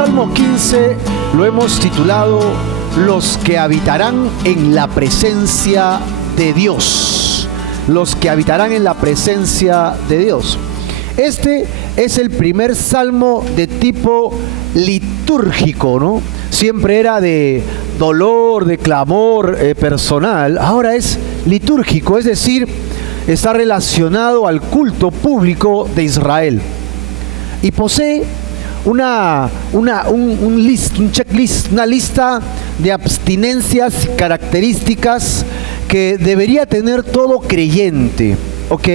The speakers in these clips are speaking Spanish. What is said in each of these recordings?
Salmo 15 lo hemos titulado Los que habitarán en la presencia de Dios. Los que habitarán en la presencia de Dios. Este es el primer salmo de tipo litúrgico, ¿no? Siempre era de dolor, de clamor personal. Ahora es litúrgico, es decir, está relacionado al culto público de Israel. Y posee un checklist, una lista de abstinencias y características que debería tener todo creyente, ¿ok?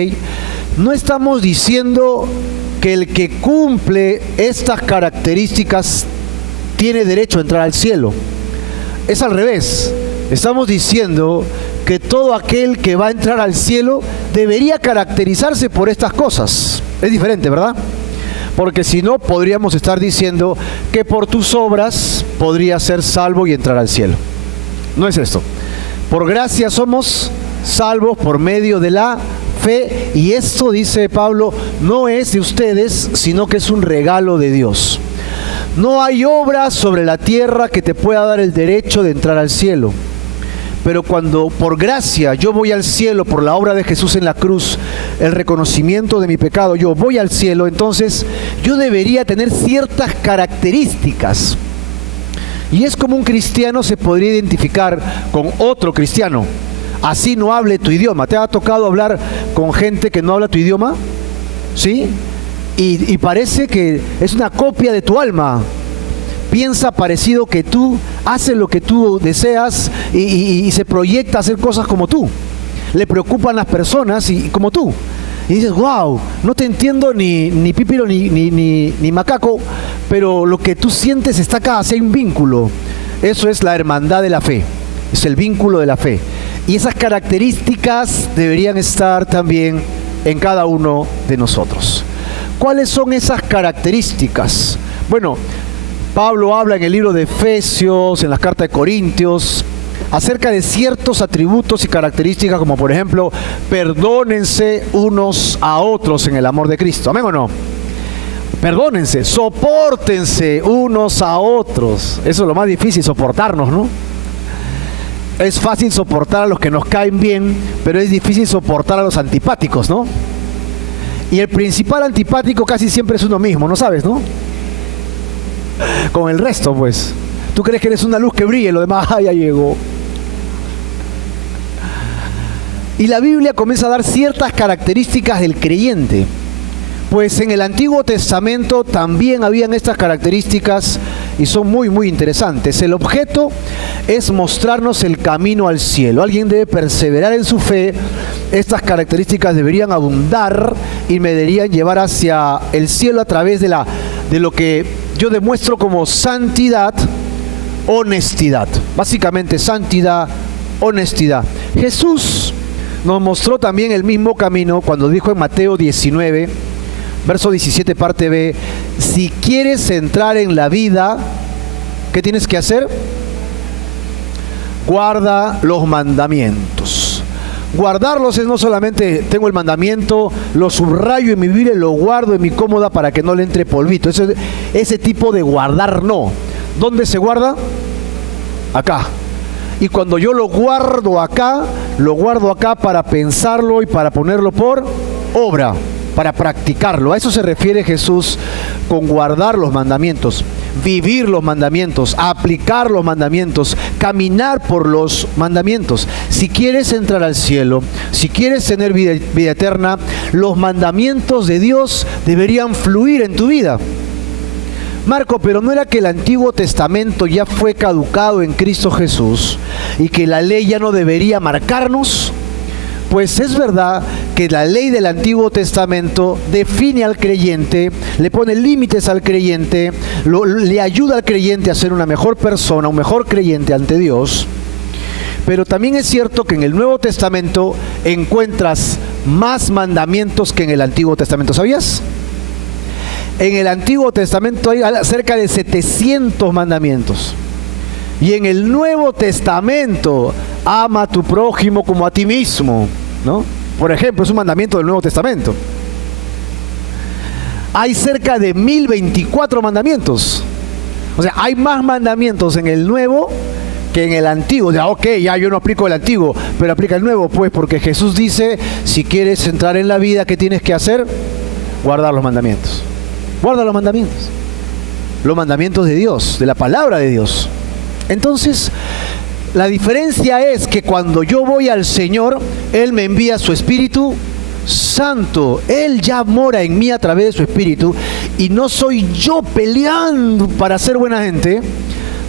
No estamos diciendo que el que cumple estas características tiene derecho a entrar al cielo. Es al revés. Estamos diciendo que todo aquel que va a entrar al cielo debería caracterizarse por estas cosas. Es diferente, ¿verdad? Porque si no, podríamos estar diciendo que por tus obras podrías ser salvo y entrar al cielo. No es esto. Por gracia somos salvos por medio de la fe, y esto, dice Pablo, no es de ustedes, sino que es un regalo de Dios. No hay obra sobre la tierra que te pueda dar el derecho de entrar al cielo. Pero cuando por gracia yo voy al cielo por la obra de Jesús en la cruz, el reconocimiento de mi pecado, yo voy al cielo, entonces yo debería tener ciertas características. Y es como un cristiano se podría identificar con otro cristiano. Así no hable tu idioma. ¿Te ha tocado hablar con gente que no habla tu idioma? ¿Sí? Y parece que es una copia de tu alma. Piensa parecido que tú, hace lo que tú deseas y se proyecta a hacer cosas como tú. Le preocupan las personas y como tú. Y dices, wow, no te entiendo ni pípiro ni macaco, pero lo que tú sientes está acá, hace un vínculo. Eso es la hermandad de la fe, es el vínculo de la fe. Y esas características deberían estar también en cada uno de nosotros. ¿Cuáles son esas características? Bueno, Pablo habla en el libro de Efesios, en las cartas de Corintios, acerca de ciertos atributos y características, como por ejemplo, perdónense unos a otros en el amor de Cristo. ¿Amén o no? Perdónense, sopórtense unos a otros. Eso es lo más difícil, soportarnos, ¿no? Es fácil soportar a los que nos caen bien, pero es difícil soportar a los antipáticos, ¿no? Y el principal antipático casi siempre es uno mismo, ¿no sabes, no? Con el resto, pues. Tú crees que eres una luz que brilla y lo demás, ya llegó. Y la Biblia comienza a dar ciertas características del creyente. Pues en el Antiguo Testamento también habían estas características y son muy, muy interesantes. El objeto es mostrarnos el camino al cielo. Alguien debe perseverar en su fe. Estas características deberían abundar y me deberían llevar hacia el cielo a través de lo que yo demuestro como santidad, honestidad. Básicamente santidad, honestidad. Jesús nos mostró también el mismo camino cuando dijo en Mateo 19, verso 17, parte B, si quieres entrar en la vida, ¿qué tienes que hacer? Guarda los mandamientos. Guardarlos es no solamente tengo el mandamiento, lo subrayo en mi Biblia y lo guardo en mi cómoda para que no le entre polvito. Ese tipo de guardar no. ¿Dónde se guarda? Acá. Y cuando yo lo guardo acá para pensarlo y para ponerlo por obra, para practicarlo. A eso se refiere Jesús con guardar los mandamientos, vivir los mandamientos, aplicar los mandamientos, caminar por los mandamientos. Si quieres entrar al cielo, si quieres tener vida eterna, los mandamientos de Dios deberían fluir en tu vida. Marco, pero ¿no era que el Antiguo Testamento ya fue caducado en Cristo Jesús y que la ley ya no debería marcarnos? Pues es verdad que la ley del Antiguo Testamento define al creyente, le pone límites al creyente, le ayuda al creyente a ser una mejor persona, un mejor creyente ante Dios. Pero también es cierto que en el Nuevo Testamento encuentras más mandamientos que en el Antiguo Testamento. ¿Sabías? En el Antiguo Testamento hay cerca de 700 mandamientos. Y en el Nuevo Testamento, ama a tu prójimo como a ti mismo, ¿no? Por ejemplo, es un mandamiento del Nuevo Testamento. Hay cerca de 1024 mandamientos. O sea, hay más mandamientos en el nuevo que en el antiguo. Ya, ok, ya yo no aplico el antiguo, pero aplica el nuevo, pues, porque Jesús dice, si quieres entrar en la vida, ¿qué tienes que hacer? Guardar los mandamientos. Guarda los mandamientos de Dios, de la palabra de Dios. Entonces, la diferencia es que cuando yo voy al Señor, Él me envía su Espíritu Santo. Él ya mora en mí a través de su Espíritu, y no soy yo peleando para ser buena gente,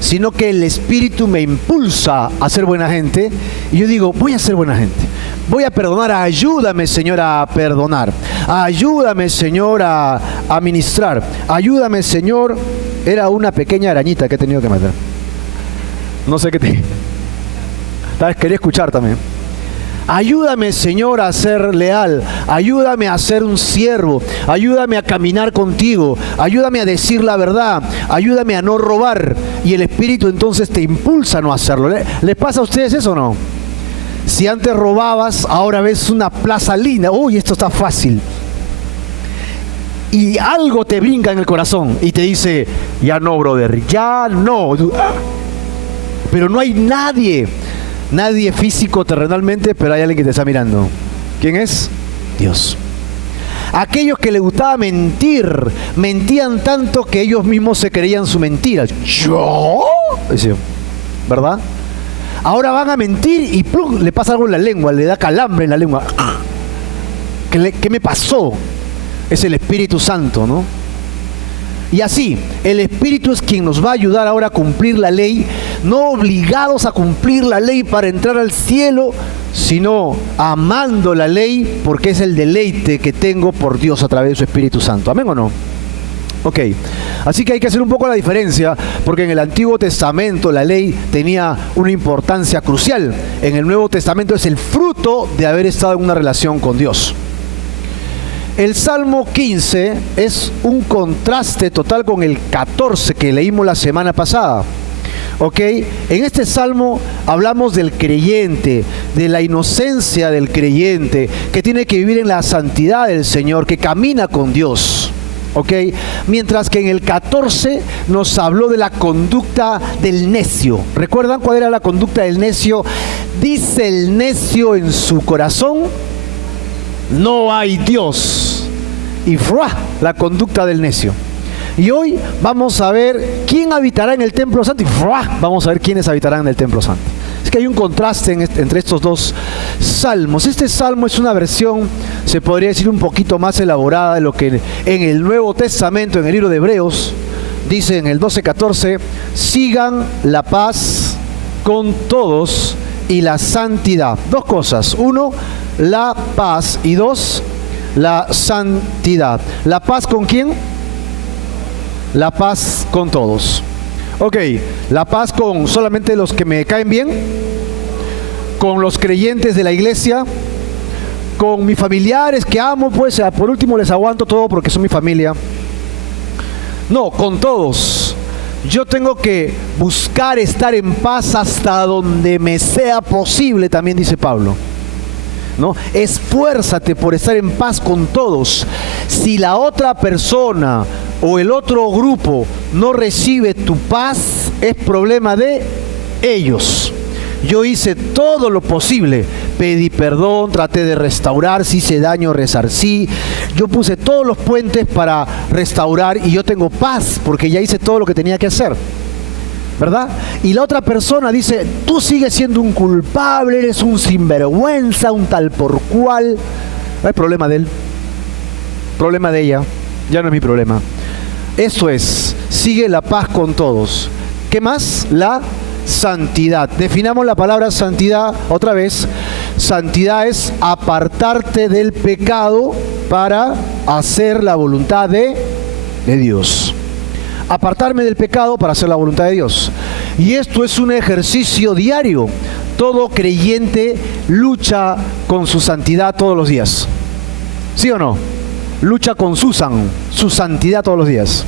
sino que el Espíritu me impulsa a ser buena gente, y yo digo, voy a ser buena gente, voy a perdonar, ayúdame, Señor, a perdonar, ayúdame, Señor, a ministrar, ayúdame, Señor. Era una pequeña arañita que he tenido que matar. No sé qué te... Tal vez quería escuchar también. Ayúdame, Señor, a ser leal, ayúdame a ser un siervo, ayúdame a caminar contigo, ayúdame a decir la verdad, ayúdame a no robar. Y el Espíritu entonces te impulsa a no hacerlo. ¿Les pasa a ustedes eso o no? Si antes robabas, ahora ves una plaza linda, uy, esto está fácil. Y algo te brinca en el corazón y te dice, ya no, brother, ya no. Pero no hay nadie físico terrenalmente, pero hay alguien que te está mirando. ¿Quién es? Dios. Aquellos que les gustaba mentir, mentían tanto que ellos mismos se creían su mentira. ¿Yo? ¿Verdad? Ahora van a mentir y ¡plum!, le pasa algo en la lengua, le da calambre en la lengua. ¿Qué me pasó? Es el Espíritu Santo, ¿no? Y así, el Espíritu es quien nos va a ayudar ahora a cumplir la ley, no obligados a cumplir la ley para entrar al cielo, sino amando la ley porque es el deleite que tengo por Dios a través de su Espíritu Santo. ¿Amén o no? Ok, así que hay que hacer un poco la diferencia, porque en el Antiguo Testamento la ley tenía una importancia crucial. En el Nuevo Testamento es el fruto de haber estado en una relación con Dios. El Salmo 15 es un contraste total con el 14 que leímos la semana pasada. ¿Ok? En este Salmo hablamos del creyente, de la inocencia del creyente, que tiene que vivir en la santidad del Señor, que camina con Dios. ¿Ok? Mientras que en el 14 nos habló de la conducta del necio. ¿Recuerdan cuál era la conducta del necio? Dice el necio en su corazón, no hay Dios. Y ¡frua!, la conducta del necio. Y hoy vamos a ver quién habitará en el templo santo. Y ¡frua!, vamos a ver quiénes habitarán en el templo santo. Es que hay un contraste entre estos dos salmos. Este salmo es una versión, se podría decir, un poquito más elaborada de lo que en el Nuevo Testamento, en el libro de Hebreos, dice en el 12:14, sigan la paz con todos y la santidad. Dos cosas. Uno, la paz, y dos, la santidad. ¿La paz con quién? La paz con todos. Ok, la paz con solamente los que me caen bien, con los creyentes de la iglesia, con mis familiares que amo, pues por último les aguanto todo porque son mi familia. No, con todos. Yo tengo que buscar estar en paz hasta donde me sea posible, también dice Pablo, ¿no? Esfuérzate por estar en paz con todos. Si la otra persona o el otro grupo no recibe tu paz, es problema de ellos. Yo hice todo lo posible, pedí perdón, traté de restaurar, si hice daño resarcí, yo puse todos los puentes para restaurar y yo tengo paz porque ya hice todo lo que tenía que hacer, ¿verdad? Y la otra persona dice, tú sigues siendo un culpable, eres un sinvergüenza, un tal por cual. No hay problema de él, problema de ella, ya no es mi problema. Eso es, sigue la paz con todos. ¿Qué más? La santidad. Definamos la palabra santidad otra vez. Santidad es apartarte del pecado para hacer la voluntad de Dios. Apartarme del pecado para hacer la voluntad de Dios. Y esto es un ejercicio diario. Todo creyente lucha con su santidad todos los días. ¿Sí o no? Lucha con su santidad todos los días.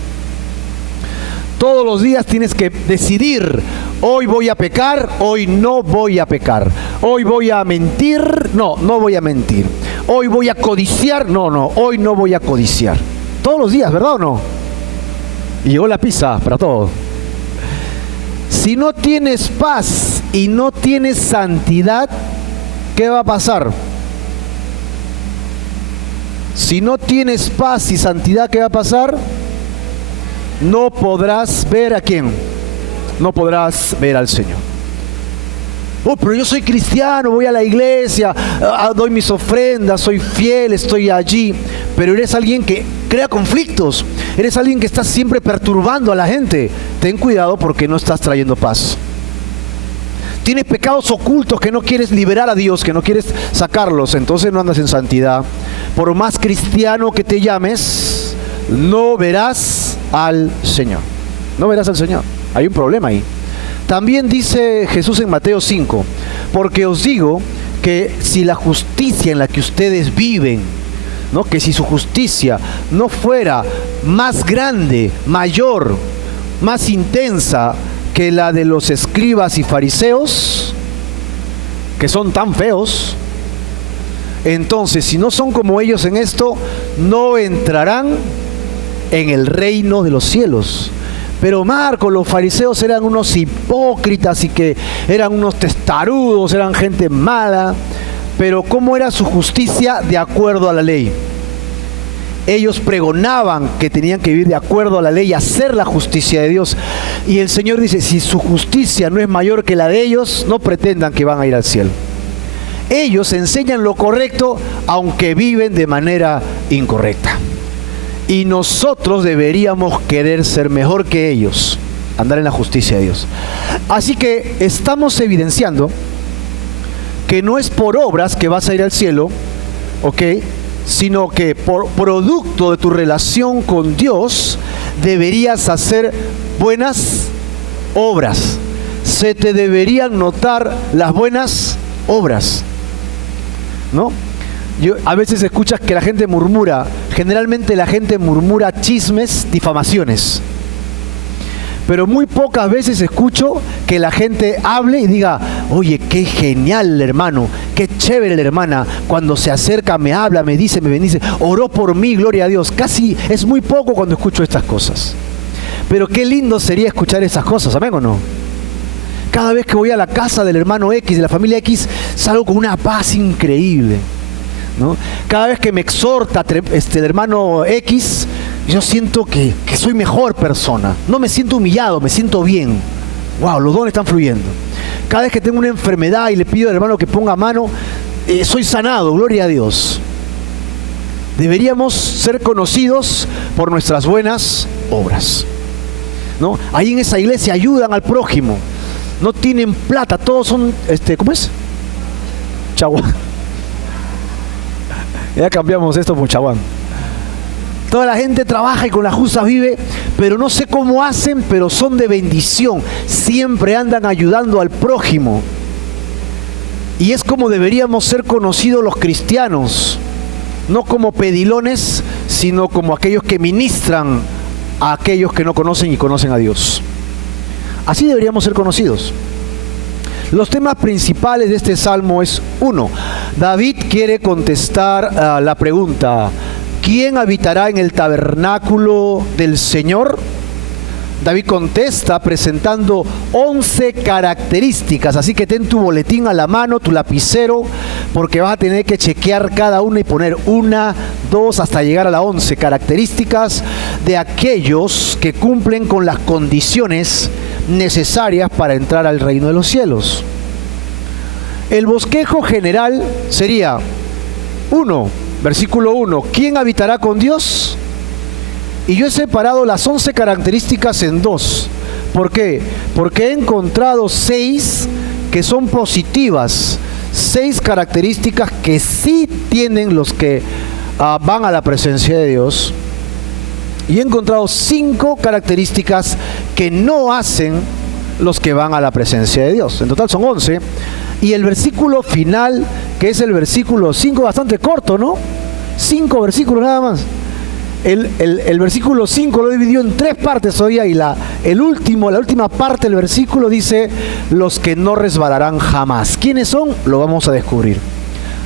Todos los días tienes que decidir, hoy voy a pecar, hoy no voy a pecar. Hoy voy a mentir, no voy a mentir. Hoy voy a codiciar, hoy no voy a codiciar. Todos los días, ¿verdad o no? Y llegó la pizza para todos. Si no tienes paz y no tienes santidad, ¿qué va a pasar? Si no tienes paz y santidad, ¿qué va a pasar? No podrás ver ¿a quién? No podrás ver al Señor. Oh, pero yo soy cristiano, voy a la iglesia, doy mis ofrendas, soy fiel, estoy allí. Pero eres alguien que crea conflictos, eres alguien que está siempre perturbando a la gente. Ten cuidado porque no estás trayendo paz. Tienes pecados ocultos que no quieres liberar a Dios, que no quieres sacarlos, entonces no andas en santidad. Por más cristiano que te llames, no verás al Señor. No verás al Señor. Hay un problema ahí. También dice Jesús en Mateo 5, porque os digo que si la justicia en la que ustedes viven, ¿no?, que si su justicia no fuera más grande, mayor, más intensa que la de los escribas y fariseos, que son tan feos, entonces si no son como ellos en esto, no entrarán en el reino de los cielos. Pero Marco, los fariseos eran unos hipócritas y que eran unos testarudos, eran gente mala. Pero ¿cómo era su justicia de acuerdo a la ley? Ellos pregonaban que tenían que vivir de acuerdo a la ley y hacer la justicia de Dios. Y el Señor dice, si su justicia no es mayor que la de ellos, no pretendan que van a ir al cielo. Ellos enseñan lo correcto, aunque viven de manera incorrecta. Y nosotros deberíamos querer ser mejor que ellos, andar en la justicia de Dios. Así que estamos evidenciando que no es por obras que vas a ir al cielo, ¿ok?, sino que por producto de tu relación con Dios deberías hacer buenas obras. Se te deberían notar las buenas obras, ¿no? A veces escuchas que la gente murmura. Generalmente la gente murmura chismes, difamaciones. Pero muy pocas veces escucho que la gente hable y diga, oye, qué genial el hermano, qué chévere la hermana, cuando se acerca me habla, me dice, me bendice, oró por mí, gloria a Dios. Casi es muy poco cuando escucho estas cosas. Pero qué lindo sería escuchar esas cosas, ¿amén o no? Cada vez que voy a la casa del hermano X, de la familia X, salgo con una paz increíble, ¿no? Cada vez que me exhorta el hermano X, yo siento que soy mejor persona. No me siento humillado, me siento bien. Wow, los dones están fluyendo. Cada vez que tengo una enfermedad y le pido al hermano que ponga mano, soy sanado, gloria a Dios. Deberíamos ser conocidos por nuestras buenas obras, ¿no? Ahí en esa iglesia ayudan al prójimo. No tienen plata, todos son, ¿cómo es? Chaguán. Ya cambiamos esto por chaguán. Toda la gente trabaja y con la justa vive, pero no sé cómo hacen, pero son de bendición. Siempre andan ayudando al prójimo. Y es como deberíamos ser conocidos los cristianos, no como pedilones, sino como aquellos que ministran a aquellos que no conocen y conocen a Dios. Así deberíamos ser conocidos. Los temas principales de este salmo es: 1. David quiere contestar la pregunta: ¿quién habitará en el tabernáculo del Señor? David contesta presentando 11 características, así que ten tu boletín a la mano, tu lapicero, porque vas a tener que chequear cada una y poner 1, 2, hasta llegar a las 11 características de aquellos que cumplen con las condiciones necesarias para entrar al reino de los cielos. El bosquejo general sería: 1, versículo 1, ¿quién habitará con Dios? Y yo he separado las 11 características en 2. ¿Por qué? Porque he encontrado 6 que son positivas, 6 características que sí tienen los que van a la presencia de Dios. Y he encontrado 5 características que no hacen los que van a la presencia de Dios. En total son 11. Y el versículo final, que es el versículo 5, bastante corto, ¿no? 5 versículos nada más. El versículo 5 lo dividió en 3 partes todavía, y la última parte del versículo dice: los que no resbalarán jamás. ¿Quiénes son? Lo vamos a descubrir.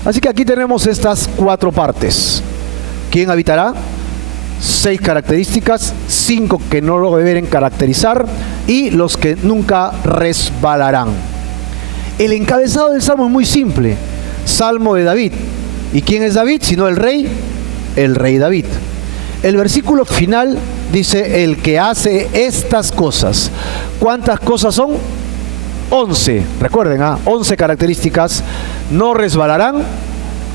Así que aquí tenemos estas 4 partes. ¿Quién habitará? 6 características, 5 que no lo deben caracterizar, y los que nunca resbalarán. El encabezado del Salmo es muy simple. Salmo de David. ¿Y quién es David? Sino el rey David. El versículo final dice, el que hace estas cosas. ¿Cuántas cosas son? 11. Recuerden, 11 características. No resbalarán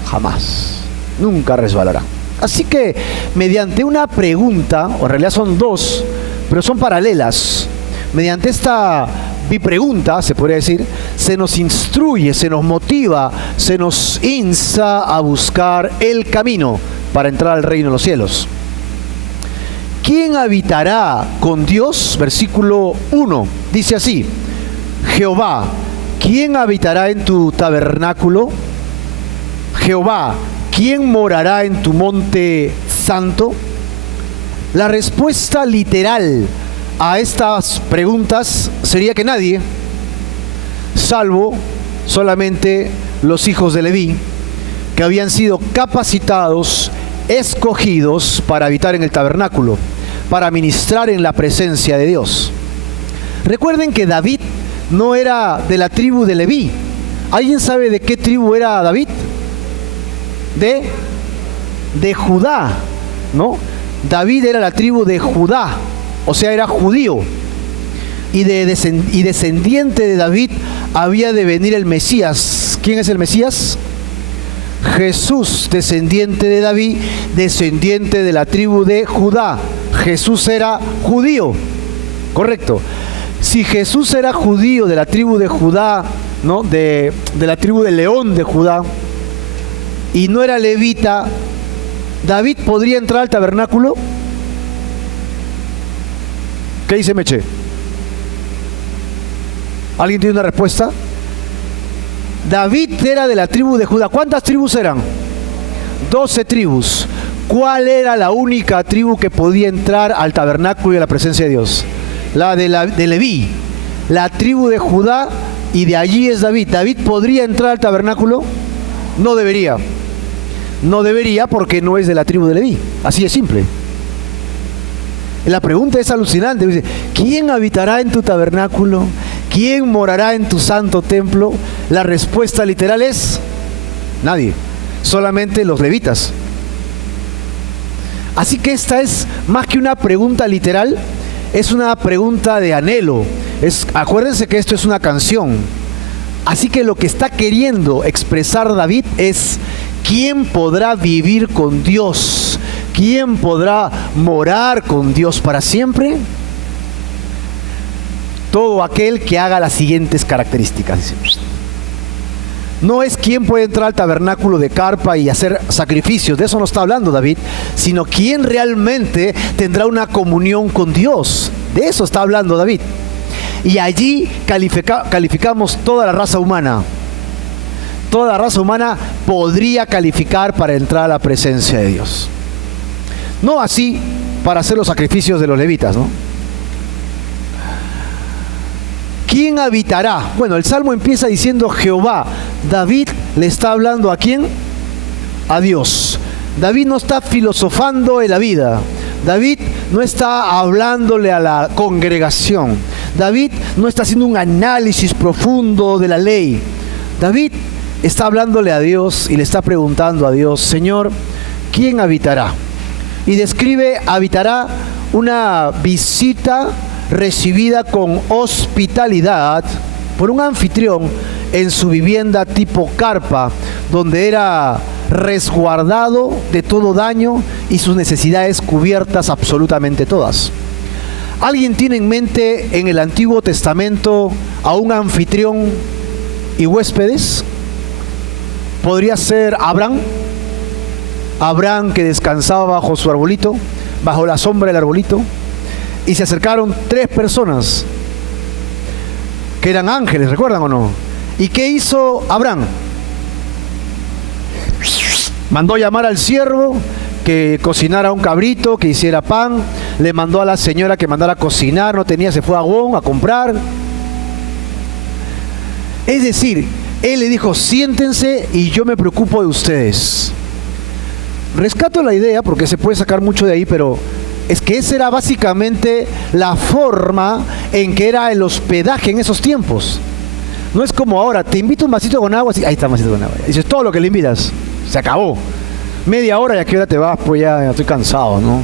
jamás. Nunca resbalarán. Así que mediante una pregunta, o en realidad son dos, pero son paralelas, mediante esta bipregunta, se podría decir, se nos instruye, se nos motiva, se nos insta a buscar el camino para entrar al reino de los cielos. ¿Quién habitará con Dios? Versículo 1, dice así, Jehová, ¿quién habitará en tu tabernáculo? Jehová, ¿quién morará en tu monte santo? La respuesta literal a estas preguntas sería que nadie, salvo solamente los hijos de Leví, que habían sido capacitados, escogidos para habitar en el tabernáculo, para ministrar en la presencia de Dios. Recuerden que David no era de la tribu de Leví. ¿Alguien sabe de qué tribu era David? De Judá, ¿no? David era la tribu de Judá, o sea, era judío. Y descendiente de David había de venir el Mesías. ¿Quién es el Mesías? Jesús, descendiente de David, descendiente de la tribu de Judá. Jesús era judío, correcto. Si Jesús era judío de la tribu de Judá, ¿no? De la tribu de León de Judá, y no era levita, ¿David podría entrar al tabernáculo? ¿Qué dice Meche? ¿Alguien tiene una respuesta? David era de la tribu de Judá. ¿Cuántas tribus eran? 12 tribus. ¿Cuál era la única tribu que podía entrar al tabernáculo y a la presencia de Dios? La de Leví, la tribu de Judá, y de allí es David. ¿David podría entrar al tabernáculo? No debería. No debería porque no es de la tribu de Leví. Así es simple. La pregunta es alucinante. Dice, ¿quién habitará en tu tabernáculo? ¿Quién morará en tu santo templo? La respuesta literal es nadie. Solamente los levitas. Así que esta es más que una pregunta literal, es una pregunta de anhelo. Acuérdense que esto es una canción. Así que lo que está queriendo expresar David es: ¿quién podrá vivir con Dios? ¿Quién podrá morar con Dios para siempre? Todo aquel que haga las siguientes características. No es quién puede entrar al tabernáculo de carpa y hacer sacrificios, de eso no está hablando David, sino quién realmente tendrá una comunión con Dios. De eso está hablando David. Y allí calificamos toda la raza humana. Toda la raza humana podría calificar para entrar a la presencia de Dios. No así para hacer los sacrificios de los levitas, ¿no? ¿Quién habitará? Bueno, el Salmo empieza diciendo Jehová. David le está hablando ¿a quién? A Dios. David no está filosofando en la vida. David no está hablándole a la congregación. David no está haciendo un análisis profundo de la ley. David está hablándole a Dios y le está preguntando a Dios: Señor, ¿quién habitará? Y describe habitará una visita recibida con hospitalidad por un anfitrión en su vivienda tipo carpa, donde era resguardado de todo daño y sus necesidades cubiertas absolutamente todas. ¿Alguien tiene en mente en el Antiguo Testamento a un anfitrión y huéspedes? Podría ser Abraham. Abraham, que descansaba bajo su arbolito, bajo la sombra del arbolito, y se acercaron 3 personas que eran ángeles, ¿recuerdan o no? ¿Y qué hizo Abraham? Mandó llamar al siervo que cocinara un cabrito, que hiciera pan. Le mandó a la señora que mandara a cocinar, no tenía, se fue a Agón a comprar. Es decir, él le dijo: siéntense y yo me preocupo de ustedes. Rescato la idea porque se puede sacar mucho de ahí, pero es que esa era básicamente la forma en que era el hospedaje en esos tiempos. No es como ahora, te invito un vasito con agua, ahí está un vasito con agua. Y eso es todo lo que le invitas. Se acabó. Media hora y a qué hora te vas, pues ya estoy cansado, ¿no?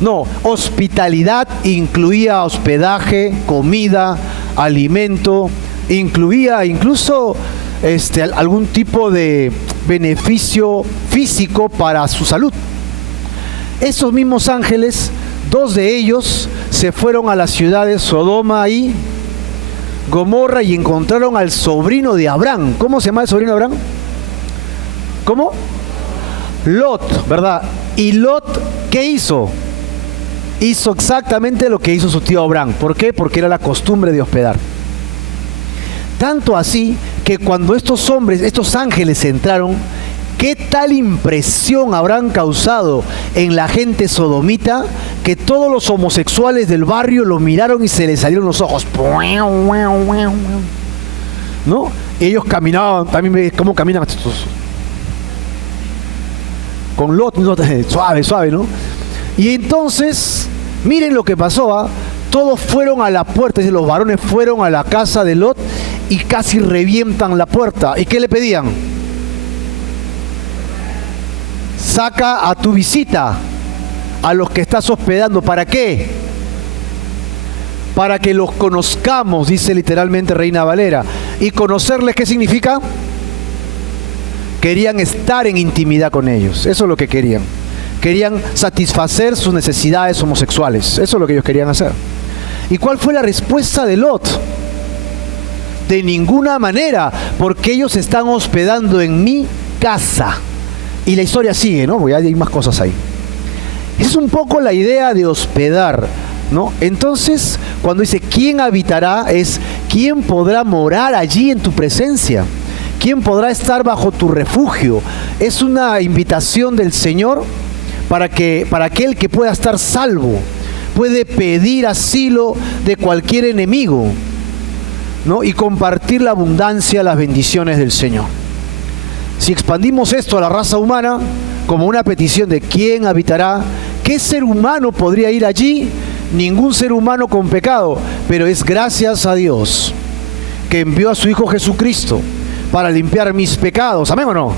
No, hospitalidad incluía hospedaje, comida, alimento, incluía incluso algún tipo de beneficio físico para su salud. Esos mismos ángeles, 2 de ellos se fueron a las ciudades Sodoma y Gomorra y encontraron al sobrino de Abraham. ¿Cómo se llama el sobrino de Abraham? ¿Cómo? Lot, ¿verdad? ¿Y Lot qué hizo? Hizo exactamente lo que hizo su tío Abraham. ¿Por qué? Porque era la costumbre de hospedar. Tanto así que cuando estos hombres, estos ángeles entraron, ¿qué tal impresión habrán causado en la gente sodomita que todos los homosexuales del barrio lo miraron y se les salieron los ojos? ¿No? Ellos caminaban, también ¿cómo caminan? Con Lot, suave, suave, ¿no? Y entonces, miren lo que pasó, ¿eh? Todos fueron a la puerta, es decir, los varones fueron a la casa de Lot y casi revientan la puerta. ¿Y qué le pedían? Saca a tu visita, a los que estás hospedando. ¿Para qué? Para que los conozcamos, dice literalmente Reina Valera. ¿Y conocerles qué significa? Querían estar en intimidad con ellos. Eso es lo que querían. Querían satisfacer sus necesidades homosexuales. Eso es lo que ellos querían hacer. ¿Y cuál fue la respuesta de Lot? De ninguna manera, porque ellos están hospedando en mi casa. Y la historia sigue, ¿no? Porque hay más cosas ahí. Es un poco la idea de hospedar, ¿no? Entonces, cuando dice ¿quién habitará? Es ¿quién podrá morar allí en tu presencia? ¿Quién podrá estar bajo tu refugio? Es una invitación del Señor para aquel que pueda estar salvo, puede pedir asilo de cualquier enemigo, ¿no? Y compartir la abundancia, las bendiciones del Señor. Si expandimos esto a la raza humana como una petición de quién habitará, ¿qué ser humano podría ir allí? Ningún ser humano con pecado, pero es gracias a Dios que envió a su Hijo Jesucristo para limpiar mis pecados. ¿Amén o no?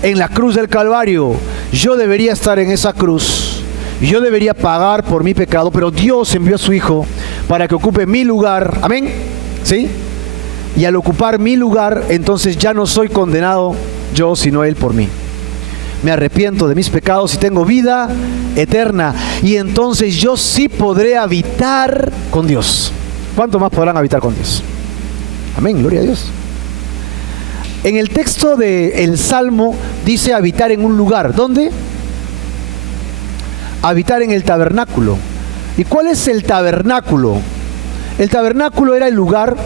En la cruz del Calvario, yo debería estar en esa cruz, yo debería pagar por mi pecado, pero Dios envió a su Hijo para que ocupe mi lugar. ¿Amén? ¿Sí? Y al ocupar mi lugar, entonces ya no soy condenado yo, sino Él por mí. Me arrepiento de mis pecados y tengo vida eterna. Y entonces yo sí podré habitar con Dios. ¿Cuánto más podrán habitar con Dios? Amén, gloria a Dios. En el texto del Salmo dice habitar en un lugar. ¿Dónde? Habitar en el tabernáculo. ¿Y cuál es el tabernáculo? El tabernáculo era el lugar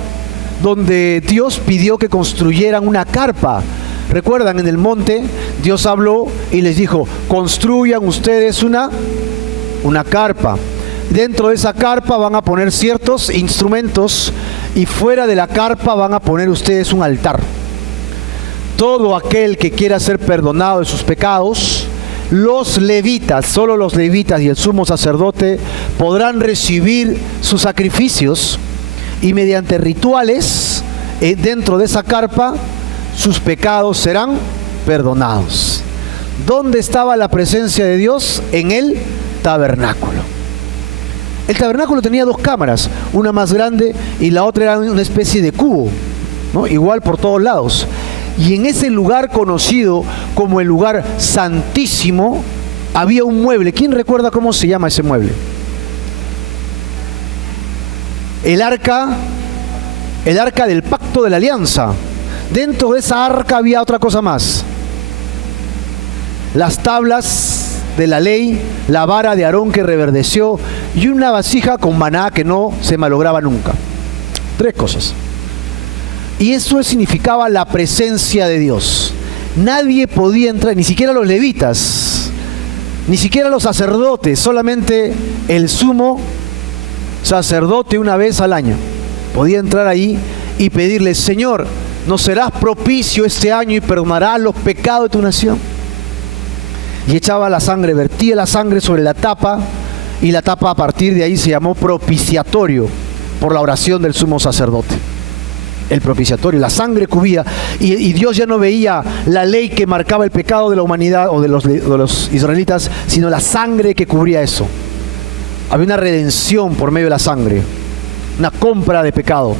donde Dios pidió que construyeran una carpa. ¿Recuerdan? En el monte Dios habló y les dijo, construyan ustedes una carpa. Dentro de esa carpa van a poner ciertos instrumentos y fuera de la carpa van a poner ustedes un altar. Todo aquel que quiera ser perdonado de sus pecados, los levitas, solo los levitas y el sumo sacerdote podrán recibir sus sacrificios y mediante rituales dentro de esa carpa sus pecados serán perdonados. ¿Dónde estaba la presencia de Dios? En el tabernáculo. El tabernáculo tenía 2 cámaras, una más grande y la otra era una especie de cubo, ¿no? Igual por todos lados. Y en ese lugar conocido como el lugar santísimo había un mueble. ¿Quién recuerda cómo se llama ese mueble? El arca del pacto de la alianza. Dentro de esa arca había otra cosa más. Las tablas de la ley, la vara de Aarón que reverdeció y una vasija con maná que no se malograba nunca. 3 cosas. Y eso significaba la presencia de Dios. Nadie podía entrar, ni siquiera los levitas, ni siquiera los sacerdotes, solamente el sumo sacerdote una vez al año podía entrar ahí y pedirle, Señor, ¿nos serás propicio este año y perdonarás los pecados de tu nación? y echaba la sangre, vertía la sangre sobre la tapa, y la tapa a partir de ahí se llamó propiciatorio por la oración del sumo sacerdote. El propiciatorio, la sangre cubría, y Dios ya no veía la ley que marcaba el pecado de la humanidad o de los israelitas, sino la sangre que cubría eso. Había una redención por medio de la sangre, una compra de pecado.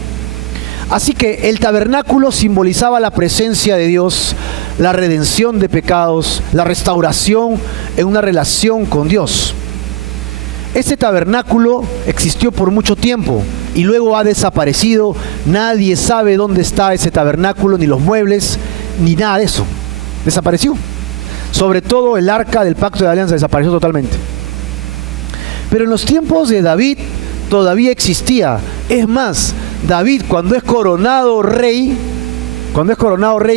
Así que el tabernáculo simbolizaba la presencia de Dios, la redención de pecados, la restauración en una relación con Dios. Ese tabernáculo existió por mucho tiempo y luego ha desaparecido. Nadie sabe dónde está ese tabernáculo, ni los muebles, ni nada de eso. Desapareció. Sobre todo el arca del pacto de alianza desapareció totalmente. Pero en los tiempos de David todavía existía. Es más, David cuando es coronado rey,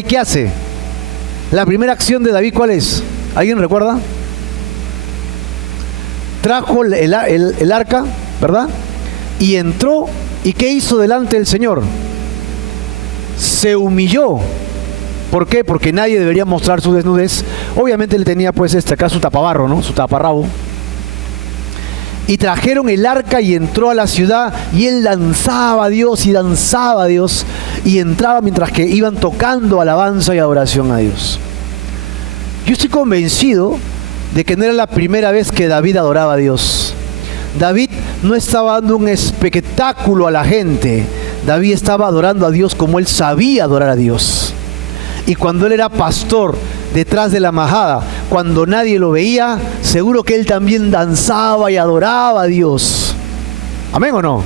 ¿qué hace? La primera acción de David, ¿cuál es? ¿Alguien recuerda? Trajo el arca, ¿verdad? Y entró, ¿y qué hizo delante del Señor? Se humilló. ¿Por qué? Porque nadie debería mostrar su desnudez. Obviamente le tenía pues acá su tapabarro, ¿no? Su taparrabo. Y trajeron el arca y entró a la ciudad, y él danzaba a Dios y danzaba a Dios, y entraba mientras que iban tocando alabanza y adoración a Dios. Yo estoy convencido de que no era la primera vez que David adoraba a Dios. David no estaba dando un espectáculo a la gente. David estaba adorando a Dios como él sabía adorar a Dios. Y cuando él era pastor detrás de la majada, cuando nadie lo veía, seguro que él también danzaba y adoraba a Dios. ¿Amén o no?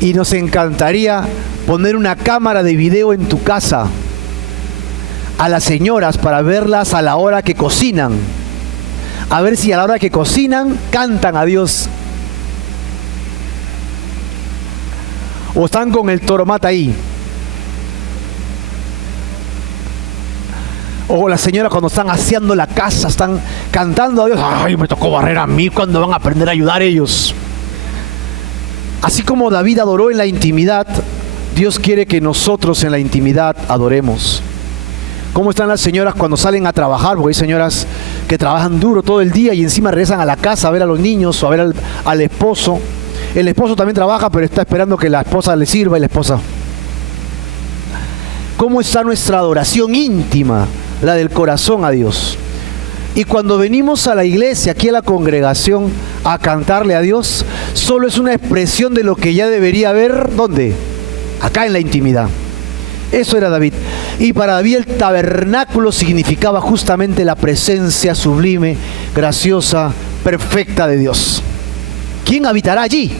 Y nos encantaría poner una cámara de video en tu casa a las señoras para verlas a la hora que cocinan. A ver si a la hora que cocinan cantan a Dios. O están con el toromata ahí. O las señoras cuando están aseando la casa, están cantando a Dios. Ay, me tocó barrer a mí, ¿cuándo van a aprender a ayudar ellos? Así como David adoró en la intimidad, Dios quiere que nosotros en la intimidad adoremos. ¿Cómo están las señoras cuando salen a trabajar? Porque hay señoras que trabajan duro todo el día y encima regresan a la casa a ver a los niños o a ver al esposo. El esposo también trabaja, pero está esperando que la esposa le sirva y la esposa. ¿Cómo está nuestra adoración íntima, la del corazón a Dios? Y cuando venimos a la iglesia, aquí a la congregación, a cantarle a Dios, solo es una expresión de lo que ya debería haber, ¿dónde? Acá en la intimidad. Eso era David. Y para David el tabernáculo significaba justamente la presencia sublime, graciosa, perfecta de Dios. ¿Quién habitará allí?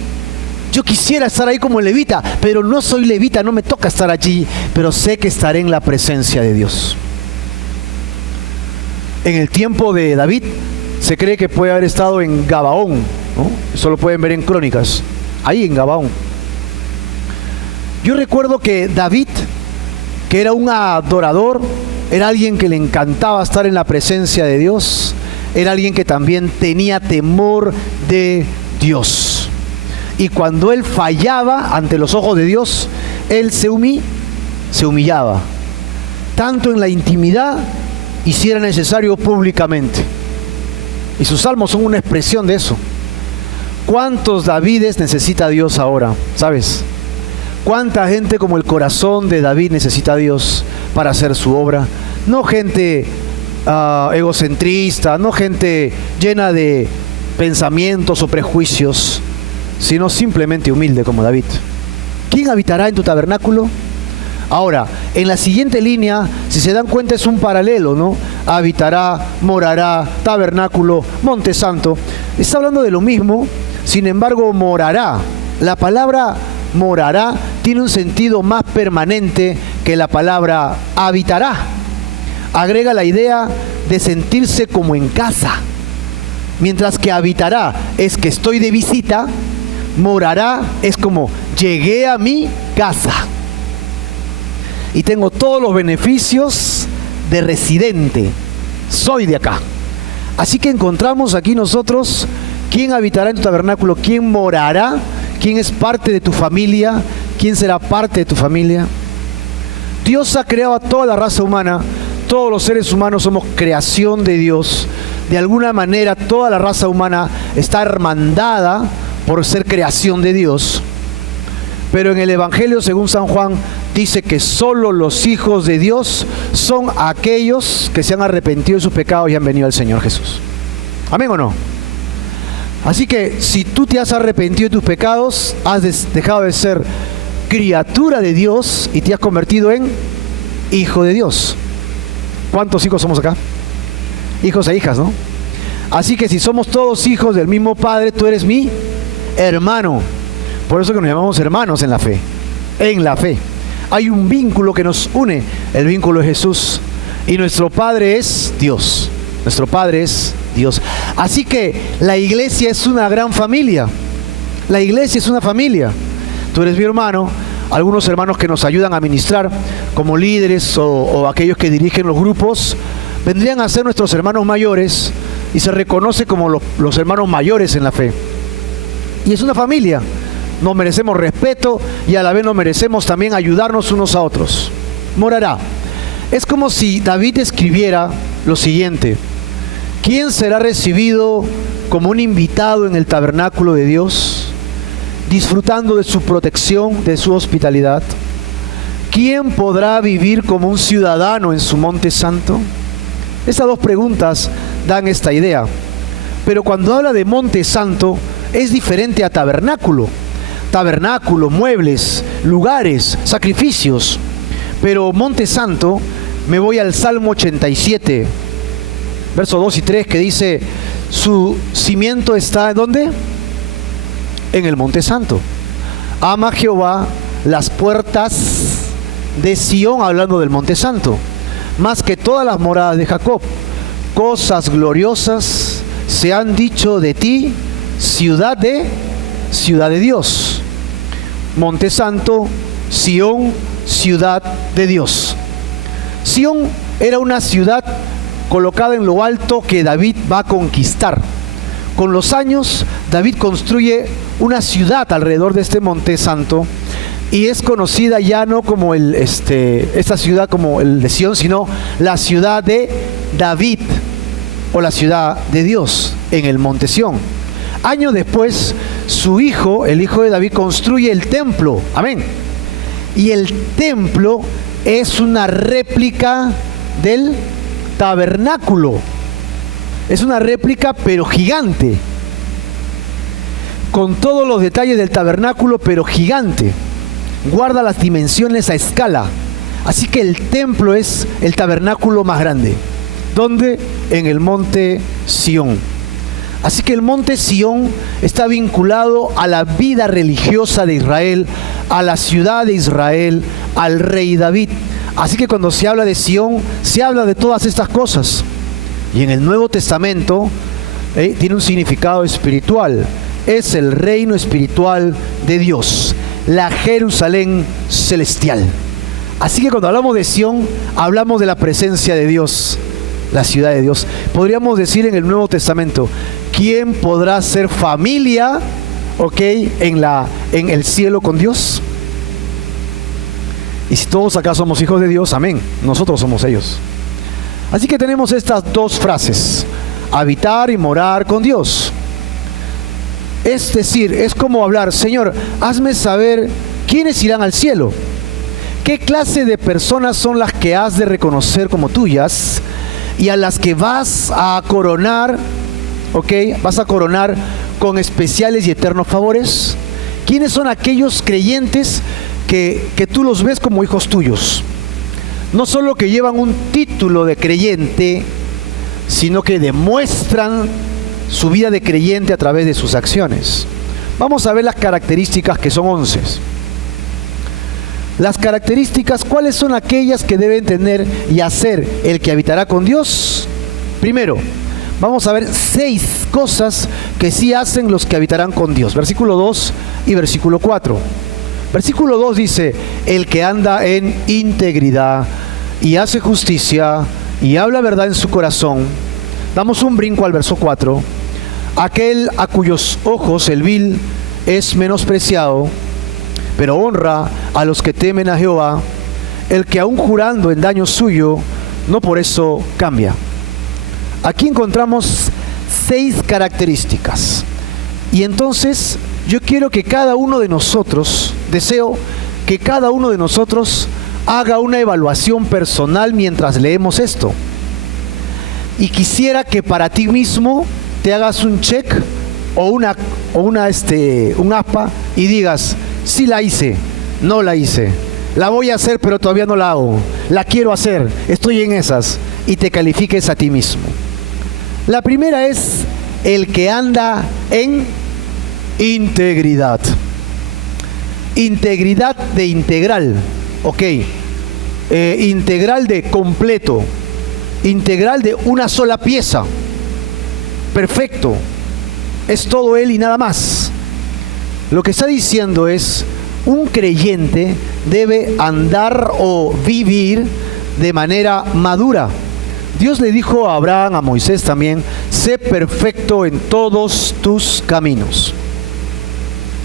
Yo quisiera estar ahí como levita, pero no soy levita, no me toca estar allí, pero sé que estaré en la presencia de Dios. En el tiempo de David se cree que puede haber estado en Gabaón, ¿no? Eso lo pueden ver en Crónicas, ahí en Gabaón. Yo recuerdo que David, que era un adorador, era alguien que le encantaba estar en la presencia de Dios, era alguien que también tenía temor de Dios. Y cuando él fallaba ante los ojos de Dios, él se humillaba, tanto en la intimidad y si era necesario públicamente. Y sus salmos son una expresión de eso. ¿Cuántos Davides necesita Dios ahora? ¿Sabes? ¿Cuánta gente como el corazón de David necesita a Dios para hacer su obra? No gente egocentrista, no gente llena de pensamientos o prejuicios, sino simplemente humilde como David. ¿Quién habitará en tu tabernáculo? Ahora, en la siguiente línea, si se dan cuenta, es un paralelo, ¿no? Habitará, morará, tabernáculo, monte santo. Está hablando de lo mismo, sin embargo, morará. La palabra morará tiene un sentido más permanente que la palabra habitará. Agrega la idea de sentirse como en casa. Mientras que habitará es que estoy de visita, morará es como llegué a mi casa y tengo todos los beneficios de residente, soy de acá. Así que encontramos aquí nosotros quién habitará en tu tabernáculo, quién morará, quién es parte de tu familia, quién será parte de tu familia. Dios ha creado a toda la raza humana. todos los seres humanos somos creación de Dios, de alguna manera toda la raza humana está hermandada por ser creación de Dios. Pero en el Evangelio según San Juan dice que solo los hijos de Dios son aquellos que se han arrepentido de sus pecados y han venido al Señor Jesús. ¿Amén o no? Así que si tú te has arrepentido de tus pecados, has dejado de ser criatura de Dios y te has convertido en hijo de Dios. ¿Cuántos hijos somos acá? Hijos e hijas, ¿no? Así que si somos todos hijos del mismo Padre, tú eres mi hermano. Por eso que nos llamamos hermanos en la fe. En la fe. Hay un vínculo que nos une, el vínculo de Jesús. Y nuestro Padre es Dios. Nuestro Padre es Dios. Así que la iglesia es una gran familia. La iglesia es una familia. Tú eres mi hermano. Algunos hermanos que nos ayudan a ministrar como líderes o aquellos que dirigen los grupos vendrían a ser nuestros hermanos mayores y se reconoce como los hermanos mayores en la fe. Y es una familia. Nos merecemos respeto y a la vez nos merecemos también ayudarnos unos a otros. Morará. Es como si David escribiera lo siguiente: ¿quién será recibido como un invitado en el tabernáculo de Dios, disfrutando de su protección, de su hospitalidad? ¿Quién podrá vivir como un ciudadano en su monte santo? Estas dos preguntas dan esta idea. Pero cuando habla de monte santo, es diferente a tabernáculo. Tabernáculo, muebles, lugares, sacrificios. Pero monte santo, me voy al Salmo 87, versos 2 y 3, que dice, su cimiento está ¿en dónde? En el monte santo. Ama Jehová las puertas de Sión, hablando del monte santo, más que todas las moradas de Jacob. Cosas gloriosas se han dicho de ti, ciudad de Dios. Monte santo, Sión, ciudad de Dios. Sión era una ciudad colocada en lo alto que David va a conquistar. Con los años, David construye una ciudad alrededor de este monte santo y es conocida ya no como esta ciudad como el de Sión, sino la ciudad de David o la ciudad de Dios en el monte Sión. Años después, su hijo, el hijo de David, construye el templo. Amén. Y el templo es una réplica del tabernáculo. Es una réplica, pero gigante. Con todos los detalles del tabernáculo, pero gigante. Guarda las dimensiones a escala. Así que el templo es el tabernáculo más grande. ¿Dónde? En el monte Sión. Así que el monte Sión está vinculado a la vida religiosa de Israel, a la ciudad de Israel, al rey David. Así que cuando se habla de Sión, se habla de todas estas cosas. Y en el Nuevo Testamento tiene un significado espiritual. Es el reino espiritual de Dios, la Jerusalén celestial. Así que cuando hablamos de Sión, hablamos de la presencia de Dios, la ciudad de Dios. Podríamos decir en el Nuevo Testamento, ¿quién podrá ser familia, en el cielo con Dios? Y si todos acá somos hijos de Dios, amén, nosotros somos ellos. Así que tenemos estas dos frases: habitar y morar con Dios. Es decir, es como hablar: Señor, hazme saber quiénes irán al cielo. ¿Qué clase de personas son las que has de reconocer como tuyas y a las que vas a coronar, vas a coronar con especiales y eternos favores? ¿Quiénes son aquellos creyentes que tú los ves como hijos tuyos? No solo que llevan un título de creyente, sino que demuestran su vida de creyente a través de sus acciones. Vamos a ver las características, que son 11. Las características, ¿cuáles son aquellas que deben tener y hacer el que habitará con Dios? Primero, vamos a ver 6 cosas que sí hacen los que habitarán con Dios. Versículo 2 y versículo 4. Versículo 2 dice: el que anda en integridad y hace justicia y habla verdad en su corazón. Damos un brinco al verso 4. Aquel a cuyos ojos el vil es menospreciado, pero honra a los que temen a Jehová. El que aun jurando en daño suyo no por eso cambia. Aquí encontramos 6 características. Y entonces yo quiero que cada uno de nosotros, deseo que cada uno de nosotros haga una evaluación personal mientras leemos esto. Y quisiera que para ti mismo te hagas un check o un aspa y digas, sí la hice, no la hice, la voy a hacer pero todavía no la hago, la quiero hacer, estoy en esas, y te califiques a ti mismo. La primera es el que anda en integridad. Integridad de integral, ok. Integral de completo. Integral de una sola pieza. Perfecto. Es todo él y nada más. Lo que está diciendo es, un creyente debe andar o vivir de manera madura. Dios le dijo a Abraham, a Moisés también, sé perfecto en todos tus caminos.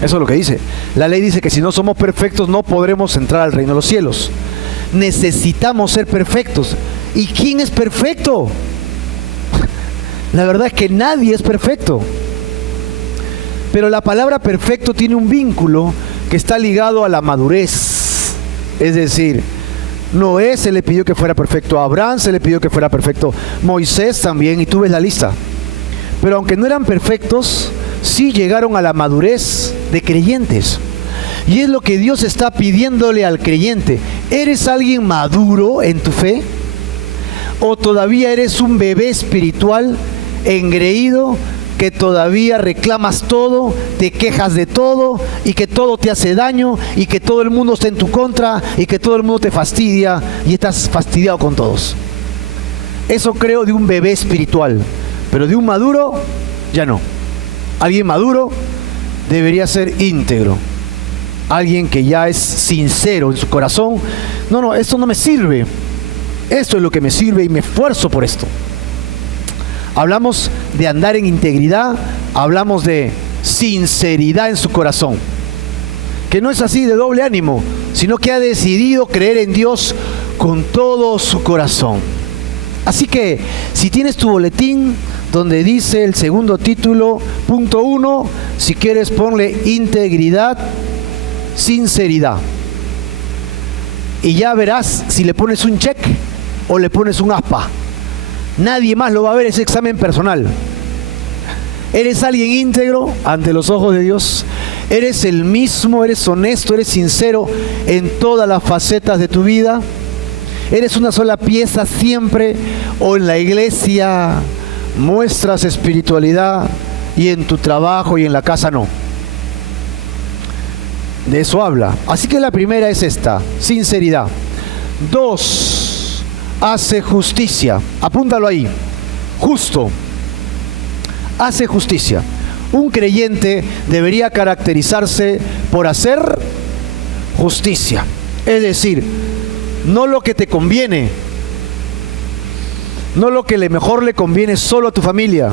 Eso es lo que dice. La ley dice que si no somos perfectos no podremos entrar al reino de los cielos. Necesitamos ser perfectos. ¿Y quién es perfecto? La verdad es que nadie es perfecto. Pero la palabra perfecto tiene un vínculo que está ligado a la madurez. Es decir, Noé se le pidió que fuera perfecto, a Abraham se le pidió que fuera perfecto, Moisés también, y tú ves la lista. Pero aunque no eran perfectos, sí llegaron a la madurez de creyentes. Y es lo que Dios está pidiéndole al creyente. ¿Eres alguien maduro en tu fe? ¿O todavía eres un bebé espiritual engreído que todavía reclamas todo, te quejas de todo y que todo te hace daño y que todo el mundo está en tu contra y que todo el mundo te fastidia y estás fastidiado con todos? Eso creo de un bebé espiritual, pero de un maduro ya no. Alguien maduro debería ser íntegro, alguien que ya es sincero en su corazón. No, esto no me sirve, esto es lo que me sirve y me esfuerzo por esto. Hablamos de andar en integridad, hablamos de sinceridad en su corazón, que no es así de doble ánimo, sino que ha decidido creer en Dios con todo su corazón. Así que si tienes tu boletín donde dice el segundo título, punto 1, si quieres ponle integridad, sinceridad, y ya verás si le pones un check o le pones un aspa. Nadie más lo va a ver, ese examen personal. ¿Eres alguien íntegro ante los ojos de Dios? ¿Eres el mismo? ¿Eres honesto? ¿Eres sincero en todas las facetas de tu vida? ¿Eres una sola pieza siempre? ¿O en la iglesia muestras espiritualidad y en tu trabajo y en la casa no? De eso habla. Así que la primera es esta, sinceridad. 2, hace justicia. Apúntalo ahí. Justo. Hace justicia. Un creyente debería caracterizarse por hacer justicia. Es decir, no lo que te conviene, no lo que mejor le conviene solo a tu familia,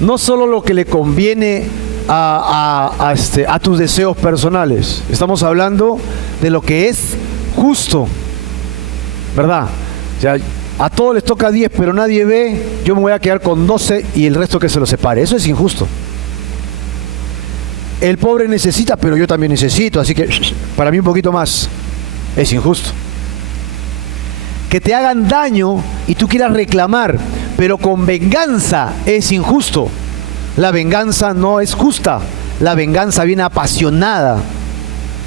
no solo lo que le conviene a tus deseos personales. Estamos hablando de lo que es justo, ¿verdad? O sea, a todos les toca 10, pero nadie ve, yo me voy a quedar con 12 y el resto que se lo separe. Eso es injusto. El pobre necesita, pero yo también necesito, así que para mí un poquito más. Es injusto. Que te hagan daño y tú quieras reclamar, pero con venganza, es injusto. La venganza no es justa. La venganza viene apasionada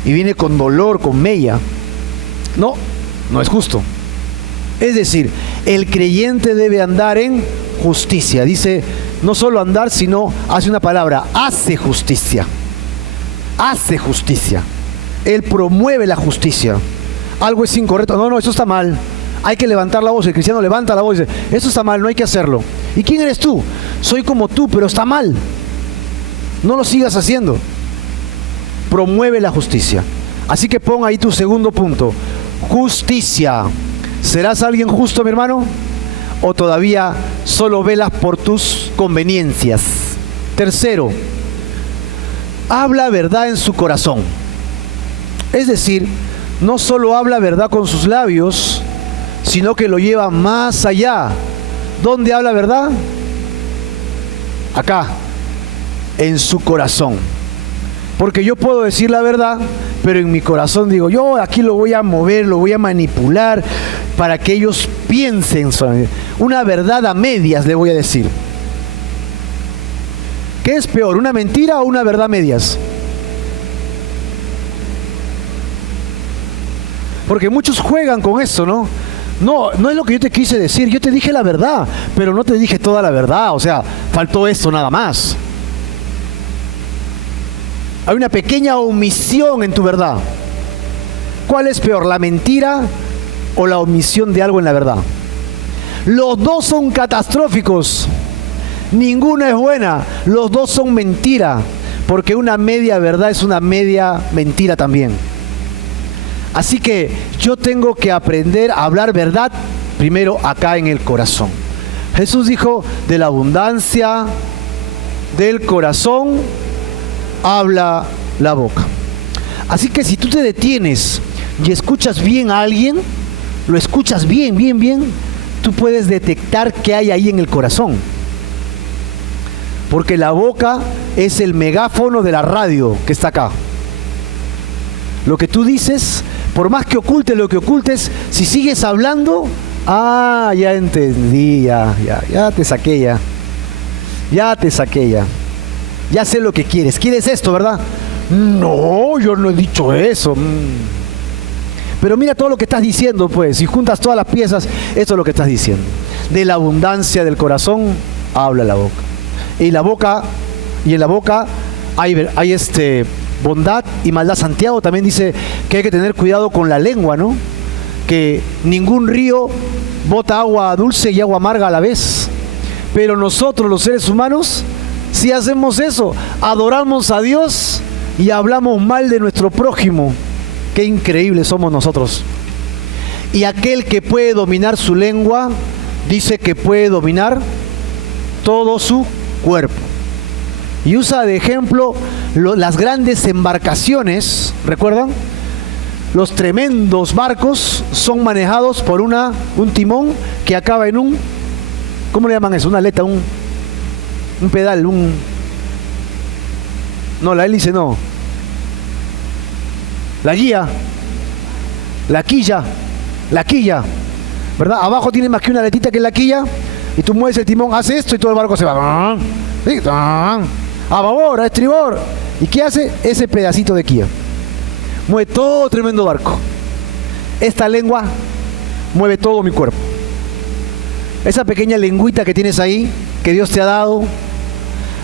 y viene con dolor, con mella. No es justo. Es decir, el creyente debe andar en justicia. Dice, no solo andar, sino hace una palabra, hace justicia. Hace justicia. Él promueve la justicia. Algo es incorrecto. No, eso está mal. Hay que levantar la voz. El cristiano levanta la voz y dice, eso está mal, no hay que hacerlo. ¿Y quién eres tú? Soy como tú, pero está mal. No lo sigas haciendo. Promueve la justicia. Así que pon ahí tu segundo punto. Justicia. ¿Serás alguien justo, mi hermano? ¿O todavía solo velas por tus conveniencias? Tercero, habla verdad en su corazón. Es decir, no solo habla verdad con sus labios, sino que lo lleva más allá. ¿Dónde habla verdad? Acá, en su corazón. Porque yo puedo decir la verdad, pero en mi corazón digo, yo aquí lo voy a mover, lo voy a manipular para que ellos piensen solamente. Una verdad a medias, le voy a decir. ¿Qué es peor, una mentira o una verdad a medias? Porque muchos juegan con eso, ¿no? No es lo que yo te quise decir, yo te dije la verdad, pero no te dije toda la verdad, o sea, faltó esto nada más. Hay una pequeña omisión en tu verdad. ¿Cuál es peor, la mentira o la omisión de algo en la verdad? Los dos son catastróficos. Ninguna es buena. Los dos son mentira. Porque una media verdad es una media mentira también. Así que yo tengo que aprender a hablar verdad primero acá en el corazón. Jesús dijo, de la abundancia del corazón habla la boca. Así que si tú te detienes y escuchas bien a alguien, lo escuchas bien, tú puedes detectar qué hay ahí en el corazón. Porque la boca es el megáfono de la radio que está acá. Lo que tú dices, por más que ocultes lo que ocultes, si sigues hablando, ya entendí, ya te saqué ya. Ya sé lo que quieres. ¿Quieres esto, verdad? No, yo no he dicho eso. Pero mira todo lo que estás diciendo, pues. Si juntas todas las piezas, esto es lo que estás diciendo. De la abundancia del corazón habla la boca. Y en la boca hay bondad y maldad. Santiago también dice que hay que tener cuidado con la lengua, ¿no? Que ningún río bota agua dulce y agua amarga a la vez. Pero nosotros, los seres humanos, si hacemos eso, adoramos a Dios y hablamos mal de nuestro prójimo. Qué increíbles somos nosotros. Y aquel que puede dominar su lengua, dice que puede dominar todo su cuerpo. Y usa de ejemplo las grandes embarcaciones, ¿recuerdan? Los tremendos barcos son manejados por un timón que acaba en un, ¿cómo le llaman eso? Una aleta, un pedal, no, la hélice no. La guía, la quilla, ¿verdad? Abajo tiene más que una aletita que es la quilla, y tú mueves el timón, hace esto y todo el barco se va. ¿Sí? A babor, a estribor. ¿Y qué hace? Ese pedacito de quilla mueve todo tremendo barco. Esta lengua mueve todo mi cuerpo. Esa pequeña lengüita que tienes ahí, que Dios te ha dado,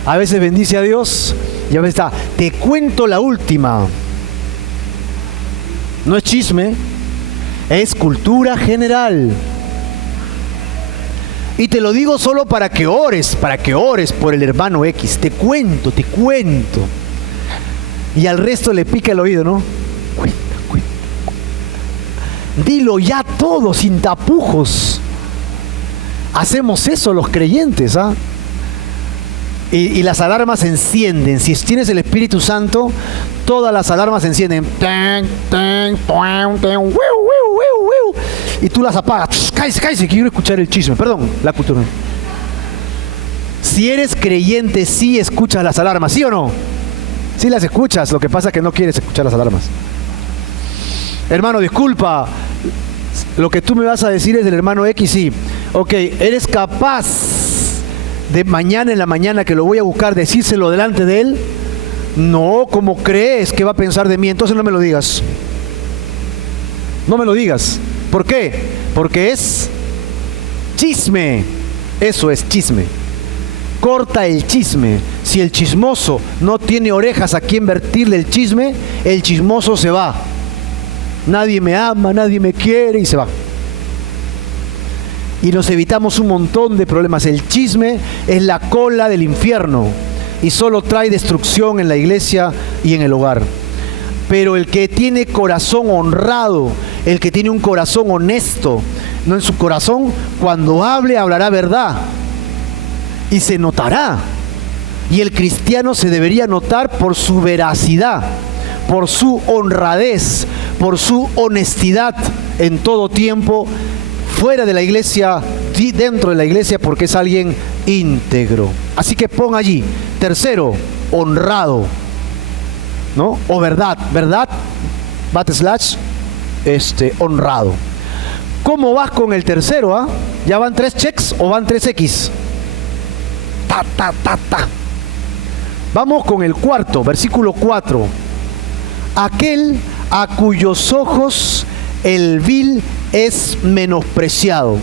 a veces bendice a Dios y a veces está. Te cuento la última. No es chisme, es cultura general. Y te lo digo solo para que ores por el hermano X. Te cuento. Y al resto le pica el oído, ¿no? Cuenta. Dilo ya todo, sin tapujos. Hacemos eso los creyentes, ¿ah? Y las alarmas se encienden. Si tienes el Espíritu Santo, todas las alarmas se encienden. Y tú las apagas. Cállese, quiero escuchar el chisme. Perdón, la cultura. Si eres creyente, sí escuchas las alarmas, ¿sí o no? Sí las escuchas, lo que pasa es que no quieres escuchar las alarmas. Hermano, disculpa, lo que tú me vas a decir es del hermano X, sí. Ok, ¿eres capaz de mañana en la mañana que lo voy a buscar, decírselo delante de él? No, ¿cómo crees que va a pensar de mí? Entonces no me lo digas. No me lo digas. ¿Por qué? Porque es chisme. Eso es chisme. Corta el chisme. Si el chismoso no tiene orejas a quien vertirle el chismoso se va. Nadie me ama, nadie me quiere y se va. Y nos evitamos un montón de problemas. El chisme es la cola del infierno y solo trae destrucción en la iglesia y en el hogar. Pero el que tiene corazón honrado, el que tiene un corazón honesto, no en su corazón, cuando hable, hablará verdad y se notará. Y el cristiano se debería notar por su veracidad, por su honradez, por su honestidad en todo tiempo, fuera de la iglesia, dentro de la iglesia, porque es alguien íntegro. Así que pon allí, tercero, honrado, ¿no? O verdad, honrado. ¿Cómo vas con el tercero? ¿Ah? ¿Ya van 3 checks o van 3 X? Vamos con el cuarto, versículo 4. Aquel a cuyos ojos el vil es menospreciado.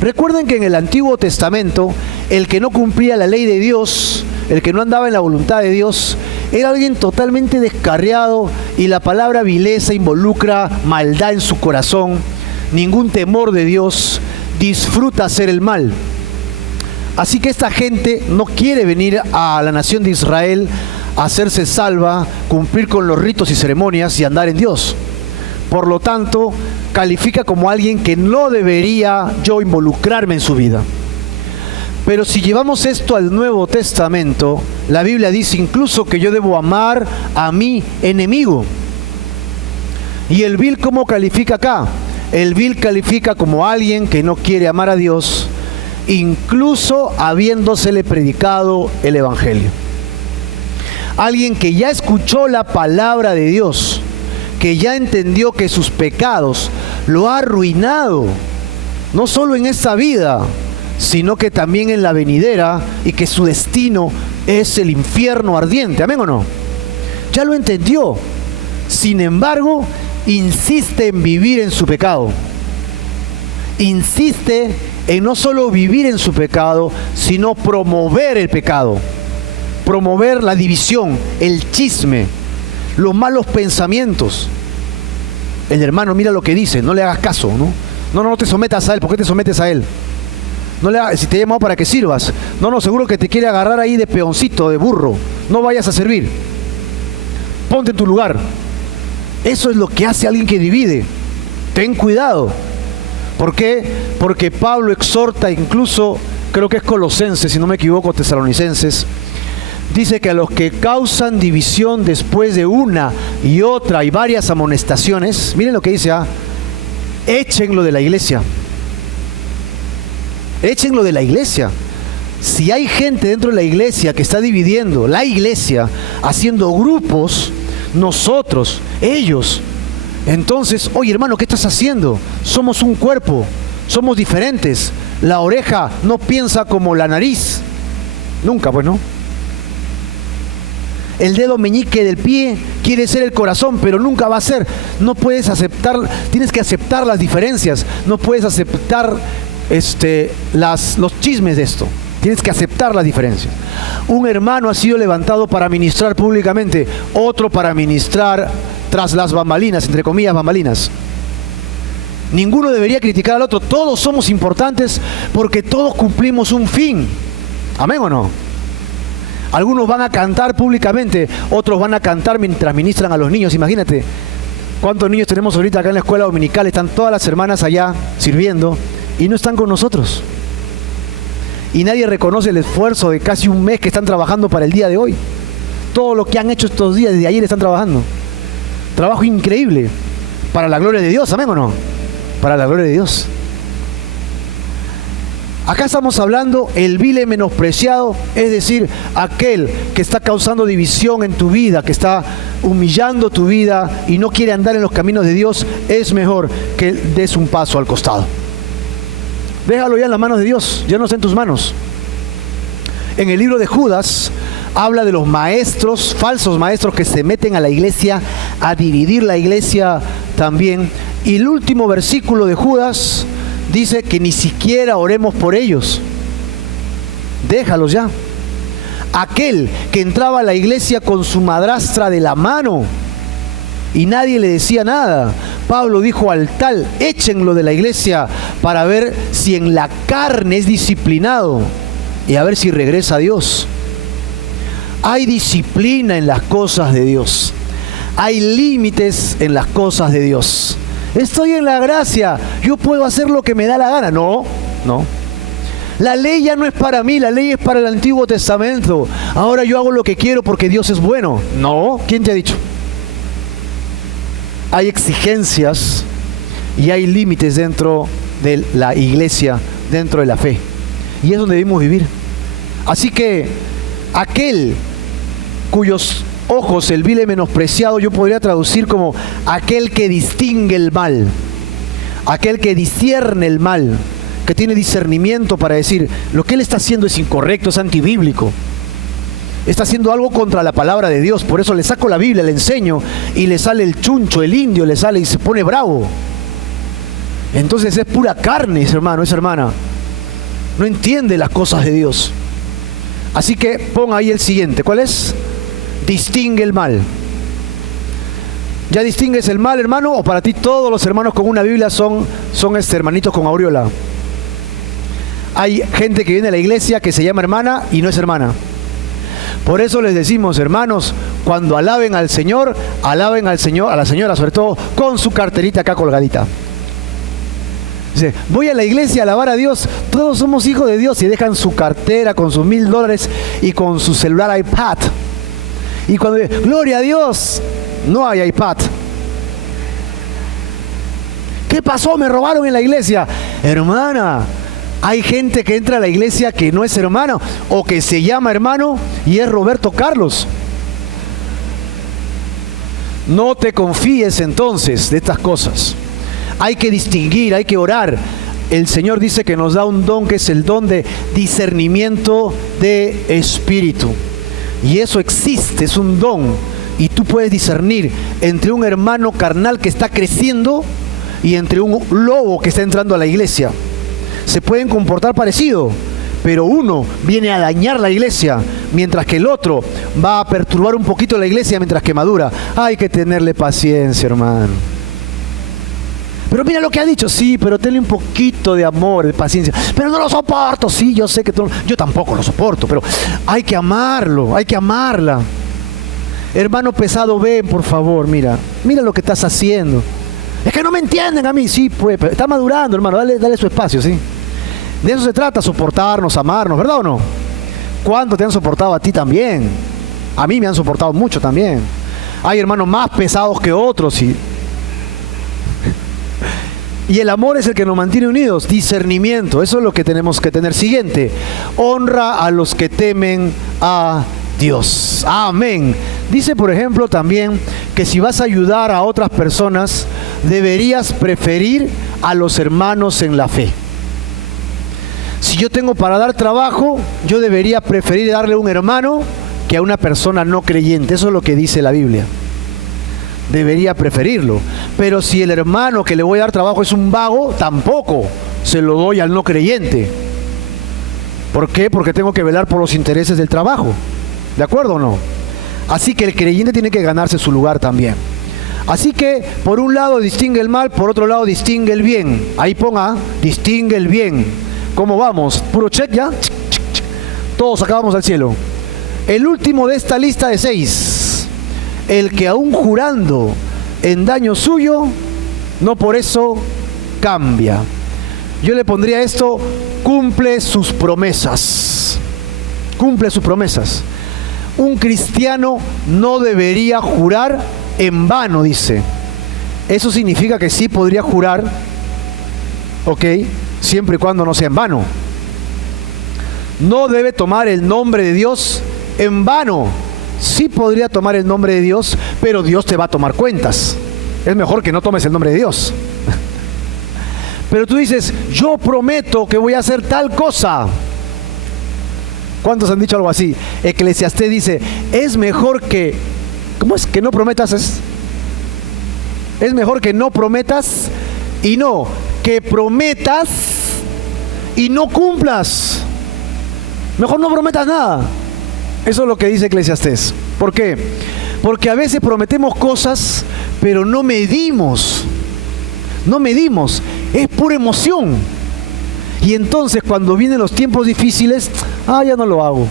Recuerden que en el Antiguo Testamento, el que no cumplía la ley de Dios, el que no andaba en la voluntad de Dios, era alguien totalmente descarriado, y la palabra vileza involucra maldad en su corazón, ningún temor de Dios, disfruta hacer el mal. Así que esta gente no quiere venir a la nación de Israel a hacerse salva, cumplir con los ritos y ceremonias y andar en Dios. Por lo tanto, califica como alguien que no debería yo involucrarme en su vida. Pero si llevamos esto al Nuevo Testamento, la Biblia dice incluso que yo debo amar a mi enemigo. ¿Y el vil cómo califica acá? El vil califica como alguien que no quiere amar a Dios, incluso habiéndosele predicado el Evangelio. Alguien que ya escuchó la palabra de Dios, que ya entendió que sus pecados lo ha arruinado, no solo en esta vida, sino que también en la venidera, y que su destino es el infierno ardiente. ¿Amén o no? Ya lo entendió. Sin embargo, insiste en vivir en su pecado. Insiste en no solo vivir en su pecado, sino promover el pecado, promover la división, el chisme, los malos pensamientos. El hermano, mira lo que dice, no le hagas caso, ¿no? No te sometas a él. ¿Por qué te sometes a él? No le hagas, si te he llamado para que sirvas. No, seguro que te quiere agarrar ahí de peoncito, de burro. No vayas a servir. Ponte en tu lugar. Eso es lo que hace alguien que divide. Ten cuidado. ¿Por qué? Porque Pablo exhorta, incluso, creo que es Colosenses, si no me equivoco, Tesalonicenses, dice que a los que causan división después de una y otra y varias amonestaciones, miren lo que dice, échenlo de la iglesia. Échenlo de la iglesia. Si hay gente dentro de la iglesia que está dividiendo la iglesia, haciendo grupos, nosotros, ellos, entonces, oye hermano, ¿qué estás haciendo? Somos un cuerpo, somos diferentes. La oreja no piensa como la nariz. Nunca, pues no. El dedo meñique del pie quiere ser el corazón, pero nunca va a ser. No puedes aceptar, tienes que aceptar las diferencias. No puedes aceptar los chismes de esto. Tienes que aceptar la diferencia. Un hermano ha sido levantado para ministrar públicamente, otro para ministrar tras las bambalinas, entre comillas bambalinas. Ninguno debería criticar al otro. Todos somos importantes porque todos cumplimos un fin. ¿Amén o no? Algunos van a cantar públicamente, otros van a cantar mientras ministran a los niños. Imagínate cuántos niños tenemos ahorita acá en la escuela dominical. Están todas las hermanas allá sirviendo y no están con nosotros. Y nadie reconoce el esfuerzo de casi un mes que están trabajando para el día de hoy. Todo lo que han hecho estos días, desde ayer están trabajando. Trabajo increíble. Para la gloria de Dios, ¿amén o no? Para la gloria de Dios. Acá estamos hablando el vil menospreciado, es decir, aquel que está causando división en tu vida, que está humillando tu vida y no quiere andar en los caminos de Dios. Es mejor que des un paso al costado. Déjalo ya en las manos de Dios, ya no está en tus manos. En el libro de Judas habla de los maestros, falsos maestros que se meten a la iglesia, a dividir la iglesia también. Y el último versículo de Judas dice que ni siquiera oremos por ellos. Déjalos ya. Aquel que entraba a la iglesia con su madrastra de la mano y nadie le decía nada. Pablo dijo al tal, échenlo de la iglesia para ver si en la carne es disciplinado y a ver si regresa a Dios. Hay disciplina en las cosas de Dios. Hay límites en las cosas de Dios. Estoy en la gracia, yo puedo hacer lo que me da la gana. No. La ley ya no es para mí, la ley es para el Antiguo Testamento. Ahora yo hago lo que quiero porque Dios es bueno. No, ¿quién te ha dicho? Hay exigencias y hay límites dentro de la iglesia dentro de la fe. Y es donde debemos vivir. Así que aquel cuyos ojos el vil menospreciado, yo podría traducir como aquel que distingue el mal, aquel que discierne el mal, que tiene discernimiento para decir, lo que él está haciendo es incorrecto, es antibíblico, está haciendo algo contra la palabra de Dios. Por eso le saco la Biblia, le enseño y le sale el chuncho, el indio, le sale y se pone bravo. Entonces es pura carne, ese hermano, esa hermana. No entiende las cosas de Dios. Así que pon ahí el siguiente. ¿Cuál es? Distingue el mal. ¿Ya distingues el mal, hermano? ¿O para ti todos los hermanos con una Biblia son hermanitos con aureola? Hay gente que viene a la iglesia que se llama hermana y no es hermana. Por eso les decimos, hermanos, cuando alaben al Señor, a la señora sobre todo, con su carterita acá colgadita. Dice, voy a la iglesia a alabar a Dios, todos somos hijos de Dios, y dejan su cartera con sus $1000 y con su celular iPad. Y cuando dice, gloria a Dios, no hay iPad. ¿Qué pasó? Me robaron en la iglesia. Hermana, hay gente que entra a la iglesia que no es hermano o que se llama hermano y es Roberto Carlos. No te confíes entonces de estas cosas. Hay que distinguir, hay que orar. El Señor dice que nos da un don que es el don de discernimiento de espíritu. Y eso existe, es un don. Y tú puedes discernir entre un hermano carnal que está creciendo y entre un lobo que está entrando a la iglesia. Se pueden comportar parecido, pero uno viene a dañar la iglesia, mientras que el otro va a perturbar un poquito la iglesia mientras que madura. Hay que tenerle paciencia, hermano. Pero mira lo que ha dicho, sí, pero tenle un poquito de amor, de paciencia. Pero no lo soporto, sí, yo sé que yo tampoco lo soporto, pero hay que amarlo, hay que amarla. Hermano pesado, ven, por favor, mira lo que estás haciendo. Es que no me entienden a mí, sí, pues, pero está madurando, hermano, dale su espacio, sí. De eso se trata, soportarnos, amarnos, ¿verdad o no? ¿Cuánto te han soportado a ti también? A mí me han soportado mucho también. Hay hermanos más pesados que otros y el amor es el que nos mantiene unidos. Discernimiento, eso es lo que tenemos que tener. Siguiente, honra a los que temen a Dios. Amén. Dice, por ejemplo, también que si vas a ayudar a otras personas, deberías preferir a los hermanos en la fe. Si yo tengo para dar trabajo, yo debería preferir darle a un hermano que a una persona no creyente. Eso es lo que dice la Biblia. Debería preferirlo. Pero si el hermano que le voy a dar trabajo es un vago, tampoco se lo doy al no creyente. ¿Por qué? Porque tengo que velar por los intereses del trabajo. ¿De acuerdo o no? Así que el creyente tiene que ganarse su lugar también. Así que, por un lado distingue el mal, por otro lado distingue el bien. Ahí ponga, distingue el bien. ¿Cómo vamos? ¿Puro check ya? Todos acabamos al cielo. El último de esta lista de 6. El que aún jurando en daño suyo, no por eso cambia. Yo le pondría esto, cumple sus promesas. Cumple sus promesas. Un cristiano no debería jurar en vano, dice. Eso significa que sí podría jurar, ok, siempre y cuando no sea en vano. No debe tomar el nombre de Dios en vano. Sí podría tomar el nombre de Dios, pero Dios te va a tomar cuentas. Es mejor que no tomes el nombre de Dios. Pero tú dices, yo prometo que voy a hacer tal cosa. ¿Cuántos han dicho algo así? Eclesiastés dice, es mejor que... ¿Cómo es? Que no prometas. Es mejor que no prometas y no, que prometas y no cumplas. Mejor no prometas nada. Eso es lo que dice Eclesiastés. ¿Por qué? Porque a veces prometemos cosas, pero no medimos. No medimos. Es pura emoción. Y entonces cuando vienen los tiempos difíciles, ya no lo hago.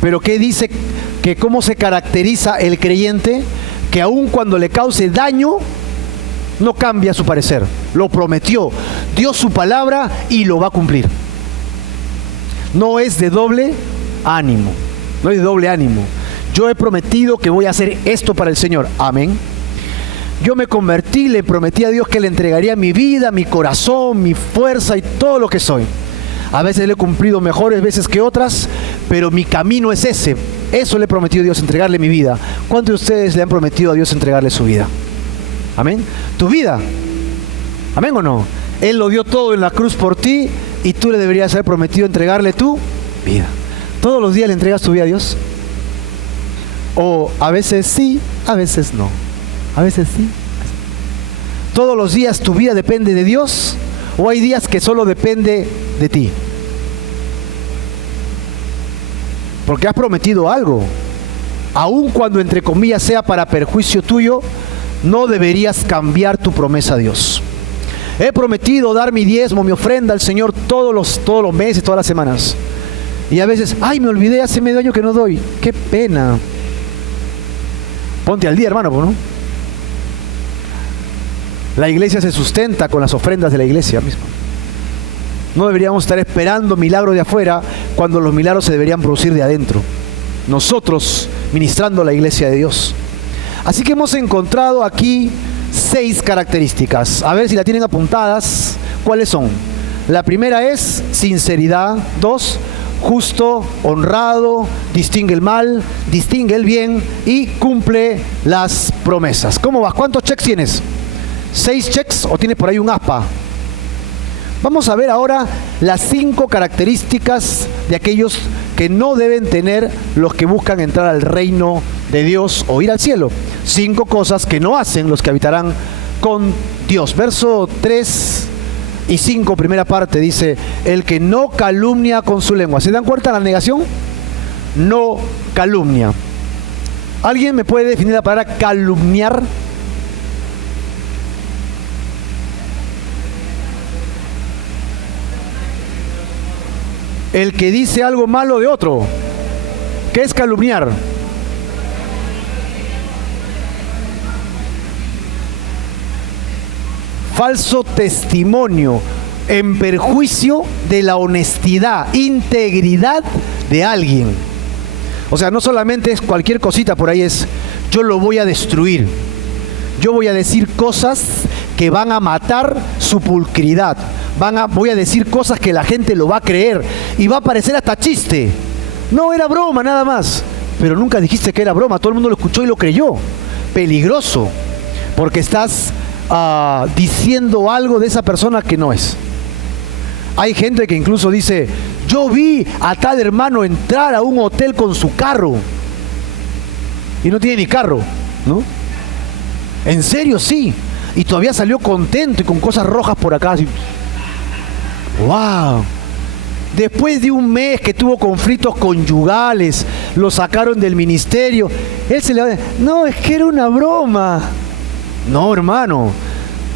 Pero ¿qué dice? Que cómo se caracteriza el creyente, que aun cuando le cause daño, no cambia su parecer. Lo prometió, dio su palabra y lo va a cumplir. No es de doble ánimo. No es de doble ánimo. Yo he prometido que voy a hacer esto para el Señor. Amén. Yo me convertí, le prometí a Dios que le entregaría mi vida, mi corazón, mi fuerza y todo lo que soy. A veces le he cumplido mejores veces que otras, pero mi camino es ese. Eso le he prometido a Dios, entregarle mi vida. ¿Cuántos de ustedes le han prometido a Dios entregarle su vida? Amén. Tu vida. Amén o no. Él lo dio todo en la cruz por ti y tú le deberías haber prometido entregarle tu vida. ¿Todos los días le entregas tu vida a Dios? O a veces sí, a veces no. A veces sí. ¿Todos los días tu vida depende de Dios? ¿O hay días que solo depende de ti? Porque has prometido algo. Aun cuando entre comillas sea para perjuicio tuyo, no deberías cambiar tu promesa a Dios. He prometido dar mi diezmo, mi ofrenda al Señor todos los meses, todas las semanas. Y a veces, ay, me olvidé, hace medio año que no doy. ¡Qué pena! Ponte al día, hermano, ¿no? La iglesia se sustenta con las ofrendas de la iglesia misma. No deberíamos estar esperando milagros de afuera cuando los milagros se deberían producir de adentro. Nosotros ministrando la iglesia de Dios. Así que hemos encontrado aquí 6 características. A ver si la tienen apuntadas. ¿Cuáles son? La primera es sinceridad. 2, justo, honrado, distingue el mal, distingue el bien y cumple las promesas. ¿Cómo vas? ¿Cuántos checks tienes? 6 checks o tienes por ahí un aspa. Vamos a ver ahora las 5 características de aquellos que no deben tener los que buscan entrar al reino de Dios o ir al cielo. 5 cosas que no hacen los que habitarán con Dios. Verso 3 y 5, primera parte, dice: el que no calumnia con su lengua. ¿Se dan cuenta de la negación? No calumnia. ¿Alguien me puede definir la palabra calumniar? El que dice algo malo de otro. ¿Qué es calumniar? Falso testimonio en perjuicio de la honestidad, integridad de alguien. O sea, no solamente es cualquier cosita por ahí, es yo lo voy a destruir. Yo voy a decir cosas que van a matar su pulcridad. Voy a decir cosas que la gente lo va a creer y va a parecer hasta chiste. No, era broma nada más. Pero nunca dijiste que era broma, todo el mundo lo escuchó y lo creyó. Peligroso, porque estás diciendo algo de esa persona que no es. Hay gente que incluso dice: yo vi a tal hermano entrar a un hotel con su carro y no tiene ni carro, ¿no? En serio, sí. Y todavía salió contento y con cosas rojas por acá, así. ¡Wow! Después de un mes que tuvo conflictos conyugales, lo sacaron del ministerio. Él se le va a decir: no, es que era una broma. No, hermano,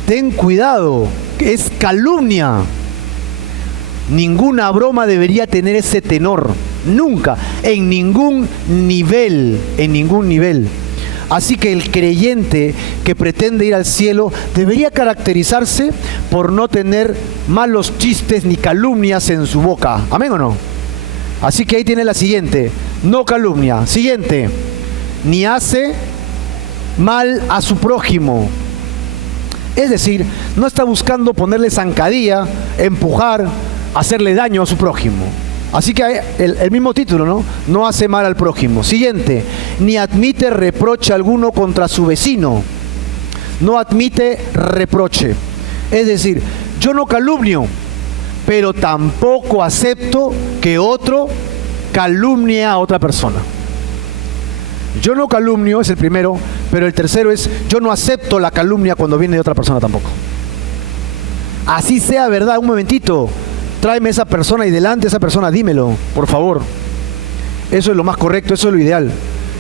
ten cuidado, es calumnia. Ninguna broma debería tener ese tenor, nunca, en ningún nivel, en ningún nivel. Así que el creyente que pretende ir al cielo debería caracterizarse por no tener malos chistes ni calumnias en su boca. ¿Amén o no? Así que ahí tiene la siguiente: no calumnia. Siguiente: ni hace mal a su prójimo. Es decir, no está buscando ponerle zancadilla, empujar, hacerle daño a su prójimo. Así que el mismo título, ¿no? No hace mal al prójimo. Siguiente: ni admite reproche alguno contra su vecino. No admite reproche. Es decir, yo no calumnio, pero tampoco acepto que otro calumnie a otra persona. Yo no calumnio, es el primero, pero el tercero es: yo no acepto la calumnia cuando viene de otra persona tampoco. Así sea verdad, un momentito, tráeme esa persona y delante de esa persona dímelo, por favor. Eso es lo más correcto, eso es lo ideal.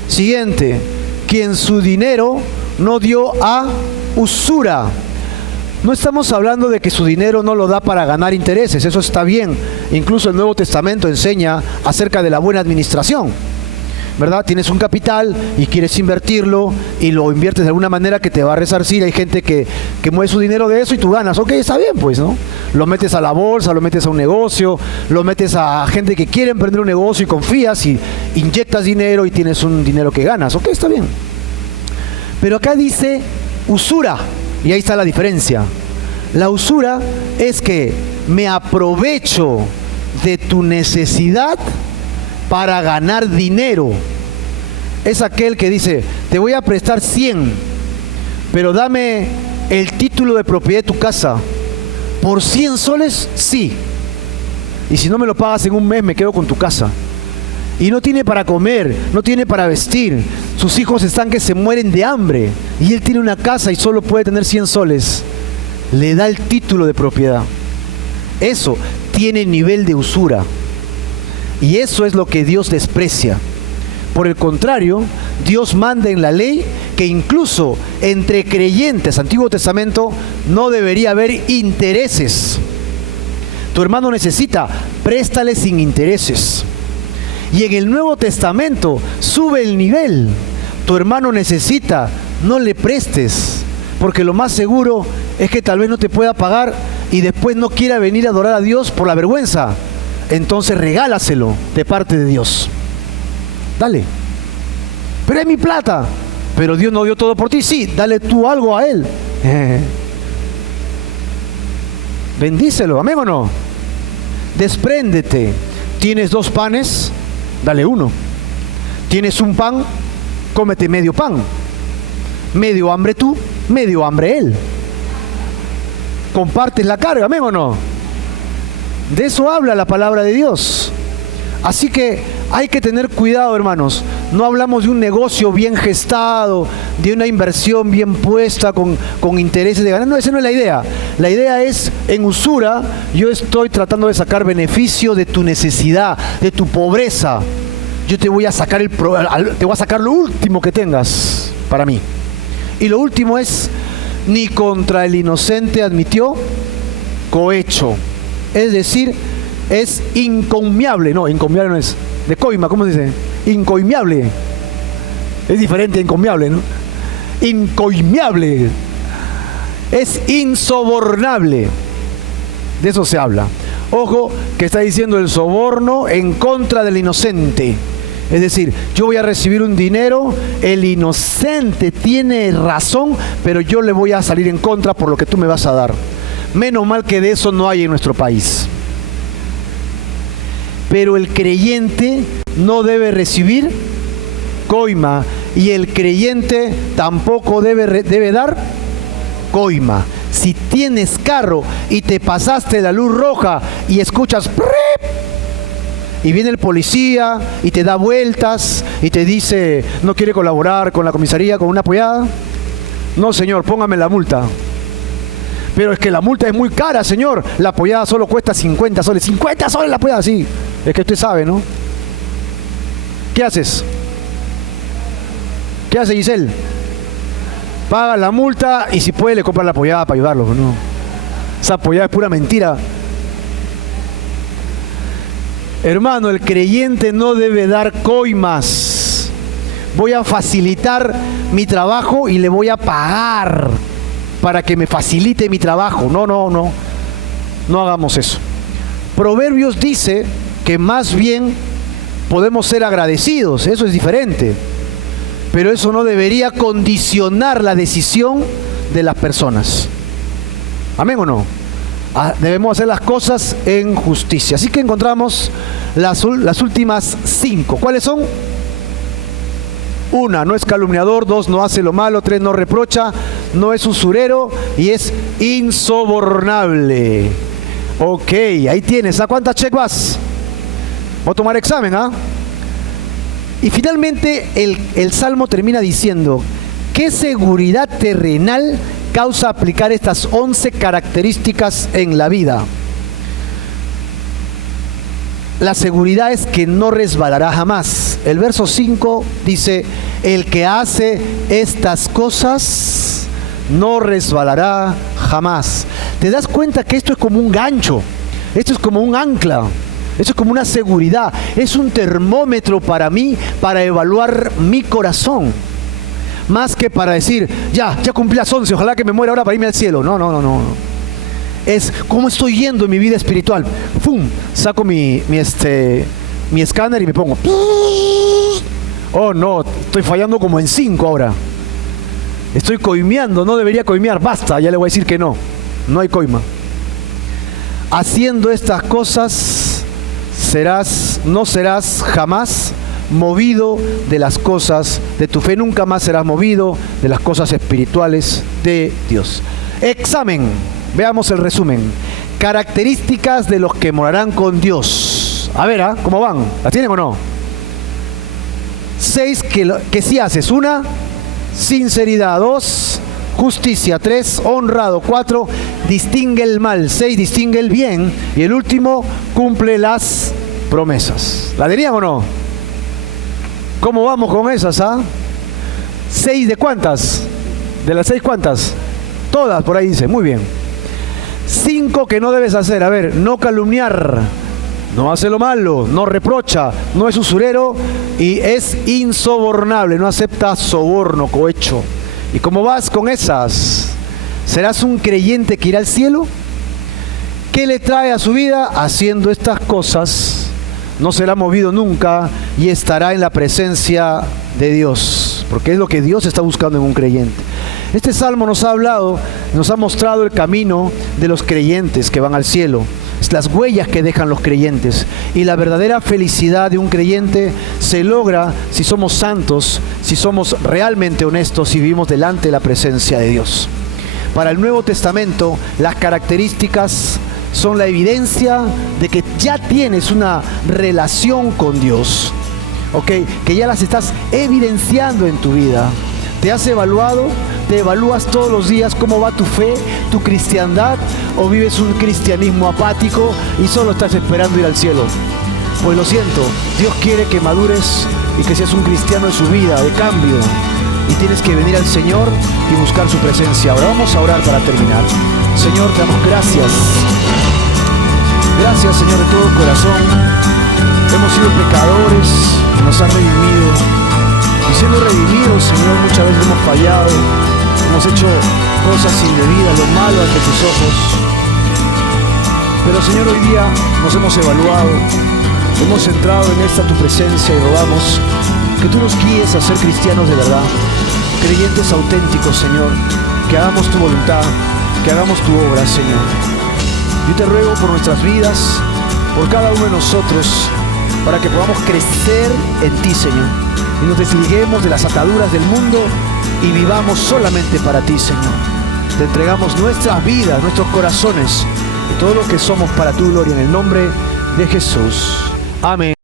Siguiente: quien su dinero no dio a usura. No estamos hablando de que su dinero no lo da para ganar intereses, eso está bien. Incluso el Nuevo Testamento enseña acerca de la buena administración, ¿verdad? Tienes un capital y quieres invertirlo y lo inviertes de alguna manera que te va a resarcir. Hay gente que mueve su dinero de eso y tú ganas. Ok, está bien, pues, ¿no? Lo metes a la bolsa, lo metes a un negocio, lo metes a gente que quiere emprender un negocio y confías y inyectas dinero y tienes un dinero que ganas. Ok, está bien. Pero acá dice usura. Y ahí está la diferencia. La usura es que me aprovecho de tu necesidad para ganar dinero. Es aquel que dice, te voy a prestar 100, pero dame el título de propiedad de tu casa. ¿Por 100 soles? Sí. Y si no me lo pagas en un mes, me quedo con tu casa. Y no tiene para comer, no tiene para vestir. Sus hijos están que se mueren de hambre. Y él tiene una casa y solo puede tener 100 soles. Le da el título de propiedad. Eso tiene nivel de usura. Y eso es lo que Dios desprecia. Por el contrario, Dios manda en la ley que incluso entre creyentes, Antiguo Testamento, no debería haber intereses. Tu hermano necesita, préstale sin intereses. Y en el Nuevo Testamento sube el nivel. Tu hermano necesita, no le prestes, porque lo más seguro es que tal vez no te pueda pagar y después no quiera venir a adorar a Dios por la vergüenza. Entonces regálaselo de parte de Dios. Dale. Pero es mi plata. Pero Dios no dio todo por ti. Sí, dale tú algo a Él. Bendícelo, amén o no. Despréndete. ¿Tienes 2 panes? Dale 1. ¿Tienes un pan? Cómete medio pan. Medio hambre tú, medio hambre él. Compartes la carga, amén o no. De eso habla la palabra de Dios. Así que hay que tener cuidado, hermanos. No hablamos de un negocio bien gestado, de una inversión bien puesta con intereses de ganar. No, esa no es la idea. La idea es, en usura, yo estoy tratando de sacar beneficio de tu necesidad, de tu pobreza. Yo te voy a sacar te voy a sacar lo último que tengas para mí. Y lo último es, ni contra el inocente admitió cohecho. Es decir, es incomiable. No, incomiable no es. De coima, ¿cómo se dice? Incoimiable. Es diferente a incomiable, ¿no? Incoimiable. Es insobornable. De eso se habla. Ojo, que está diciendo el soborno en contra del inocente. Es decir, yo voy a recibir un dinero, el inocente tiene razón, pero yo le voy a salir en contra por lo que tú me vas a dar. Menos mal que de eso no hay en nuestro país. Pero el creyente no debe recibir coima, y el creyente tampoco debe dar coima. Si tienes carro y te pasaste la luz roja y escuchas ¡prip! Y viene el policía y te da vueltas y te dice, ¿no quiere colaborar con la comisaría con una apoyada? No, señor, póngame la multa. Pero es que la multa es muy cara, señor. La apoyada solo cuesta 50 soles. 50 soles la apoyada, sí. Es que usted sabe, ¿no? ¿Qué haces? ¿Qué hace Giselle? Paga la multa y si puede le compra la apoyada para ayudarlo, ¿no? Esa apoyada es pura mentira. Hermano, el creyente no debe dar coimas. Voy a facilitar mi trabajo y le voy a pagar para que me facilite mi trabajo. No hagamos eso. Proverbios dice que más bien podemos ser agradecidos, eso es diferente. Pero eso no debería condicionar la decisión de las personas. ¿Amén o no? Debemos hacer las cosas en justicia. Así que encontramos las últimas 5. ¿Cuáles son? 1, no es calumniador. 2, no hace lo malo. 3, no reprocha. No es usurero y es insobornable. Ok, ahí tienes. ¿A cuántas check vas? Voy a tomar examen, ¿ah? Y finalmente el Salmo termina diciendo, ¿qué seguridad terrenal causa aplicar estas 11 características en la vida? La seguridad es que no resbalará jamás. El verso 5 dice, el que hace estas cosas no resbalará jamás. ¿Te das cuenta que esto es como un gancho? Esto es como un ancla. Esto es como una seguridad. Es un termómetro para mí, para evaluar mi corazón. Más que para decir, ya cumplí las 11, ojalá que me muera ahora para irme al cielo. No. Es cómo estoy yendo en mi vida espiritual. ¡Pum! Saco mi escáner y me pongo. Oh no, estoy fallando como en 5 ahora. Estoy coimeando, no debería coimear, basta, ya le voy a decir que no, no hay coima. Haciendo estas cosas no serás jamás movido de las cosas de tu fe, nunca más serás movido de las cosas espirituales de Dios. Examen, veamos el resumen. Características de los que morarán con Dios. A ver, ¿cómo van? ¿Las tienen o no? 6 que sí haces. 1, sinceridad. 2, justicia. 3, honrado. 4, distingue el mal. 6, distingue el bien. Y el último, cumple las promesas. ¿La tenían o no? ¿Cómo vamos con esas, 6 de cuántas? ¿De las 6 cuántas? Todas, por ahí dice. Muy bien. 5 que no debes hacer. A ver, no calumniar, no hace lo malo, no reprocha, no es usurero y es insobornable, no acepta soborno, cohecho. ¿Y cómo vas con esas? ¿Serás un creyente que irá al cielo? ¿Qué le trae a su vida? Haciendo estas cosas, no será movido nunca y estará en la presencia de Dios, porque es lo que Dios está buscando en un creyente. Este salmo nos ha hablado, nos ha mostrado el camino de los creyentes que van al cielo, las huellas que dejan los creyentes. Y la verdadera felicidad de un creyente se logra si somos santos, si somos realmente honestos y vivimos delante de la presencia de Dios. Para el Nuevo Testamento, las características son la evidencia de que ya tienes una relación con Dios, que ya las estás evidenciando en tu vida. ¿Te has evaluado? ¿Te evalúas todos los días cómo va tu fe, tu cristiandad? ¿O vives un cristianismo apático y solo estás esperando ir al cielo? Pues lo siento, Dios quiere que madures y que seas un cristiano en su vida, de cambio. Y tienes que venir al Señor y buscar su presencia. Ahora vamos a orar para terminar. Señor, te damos gracias. Gracias, Señor, de todo corazón. Hemos sido pecadores, nos has redimido. Y siendo redimidos, Señor, muchas veces hemos fallado, hemos hecho cosas indebidas, lo malo ante tus ojos. Pero, Señor, hoy día nos hemos evaluado, hemos entrado en esta tu presencia y rogamos que tú nos guíes a ser cristianos de verdad, creyentes auténticos, Señor, que hagamos tu voluntad, que hagamos tu obra, Señor. Yo te ruego por nuestras vidas, por cada uno de nosotros, para que podamos crecer en ti, Señor, y nos desliguemos de las ataduras del mundo y vivamos solamente para ti, Señor. Te entregamos nuestras vidas, nuestros corazones y todo lo que somos para tu gloria, en el nombre de Jesús. Amén.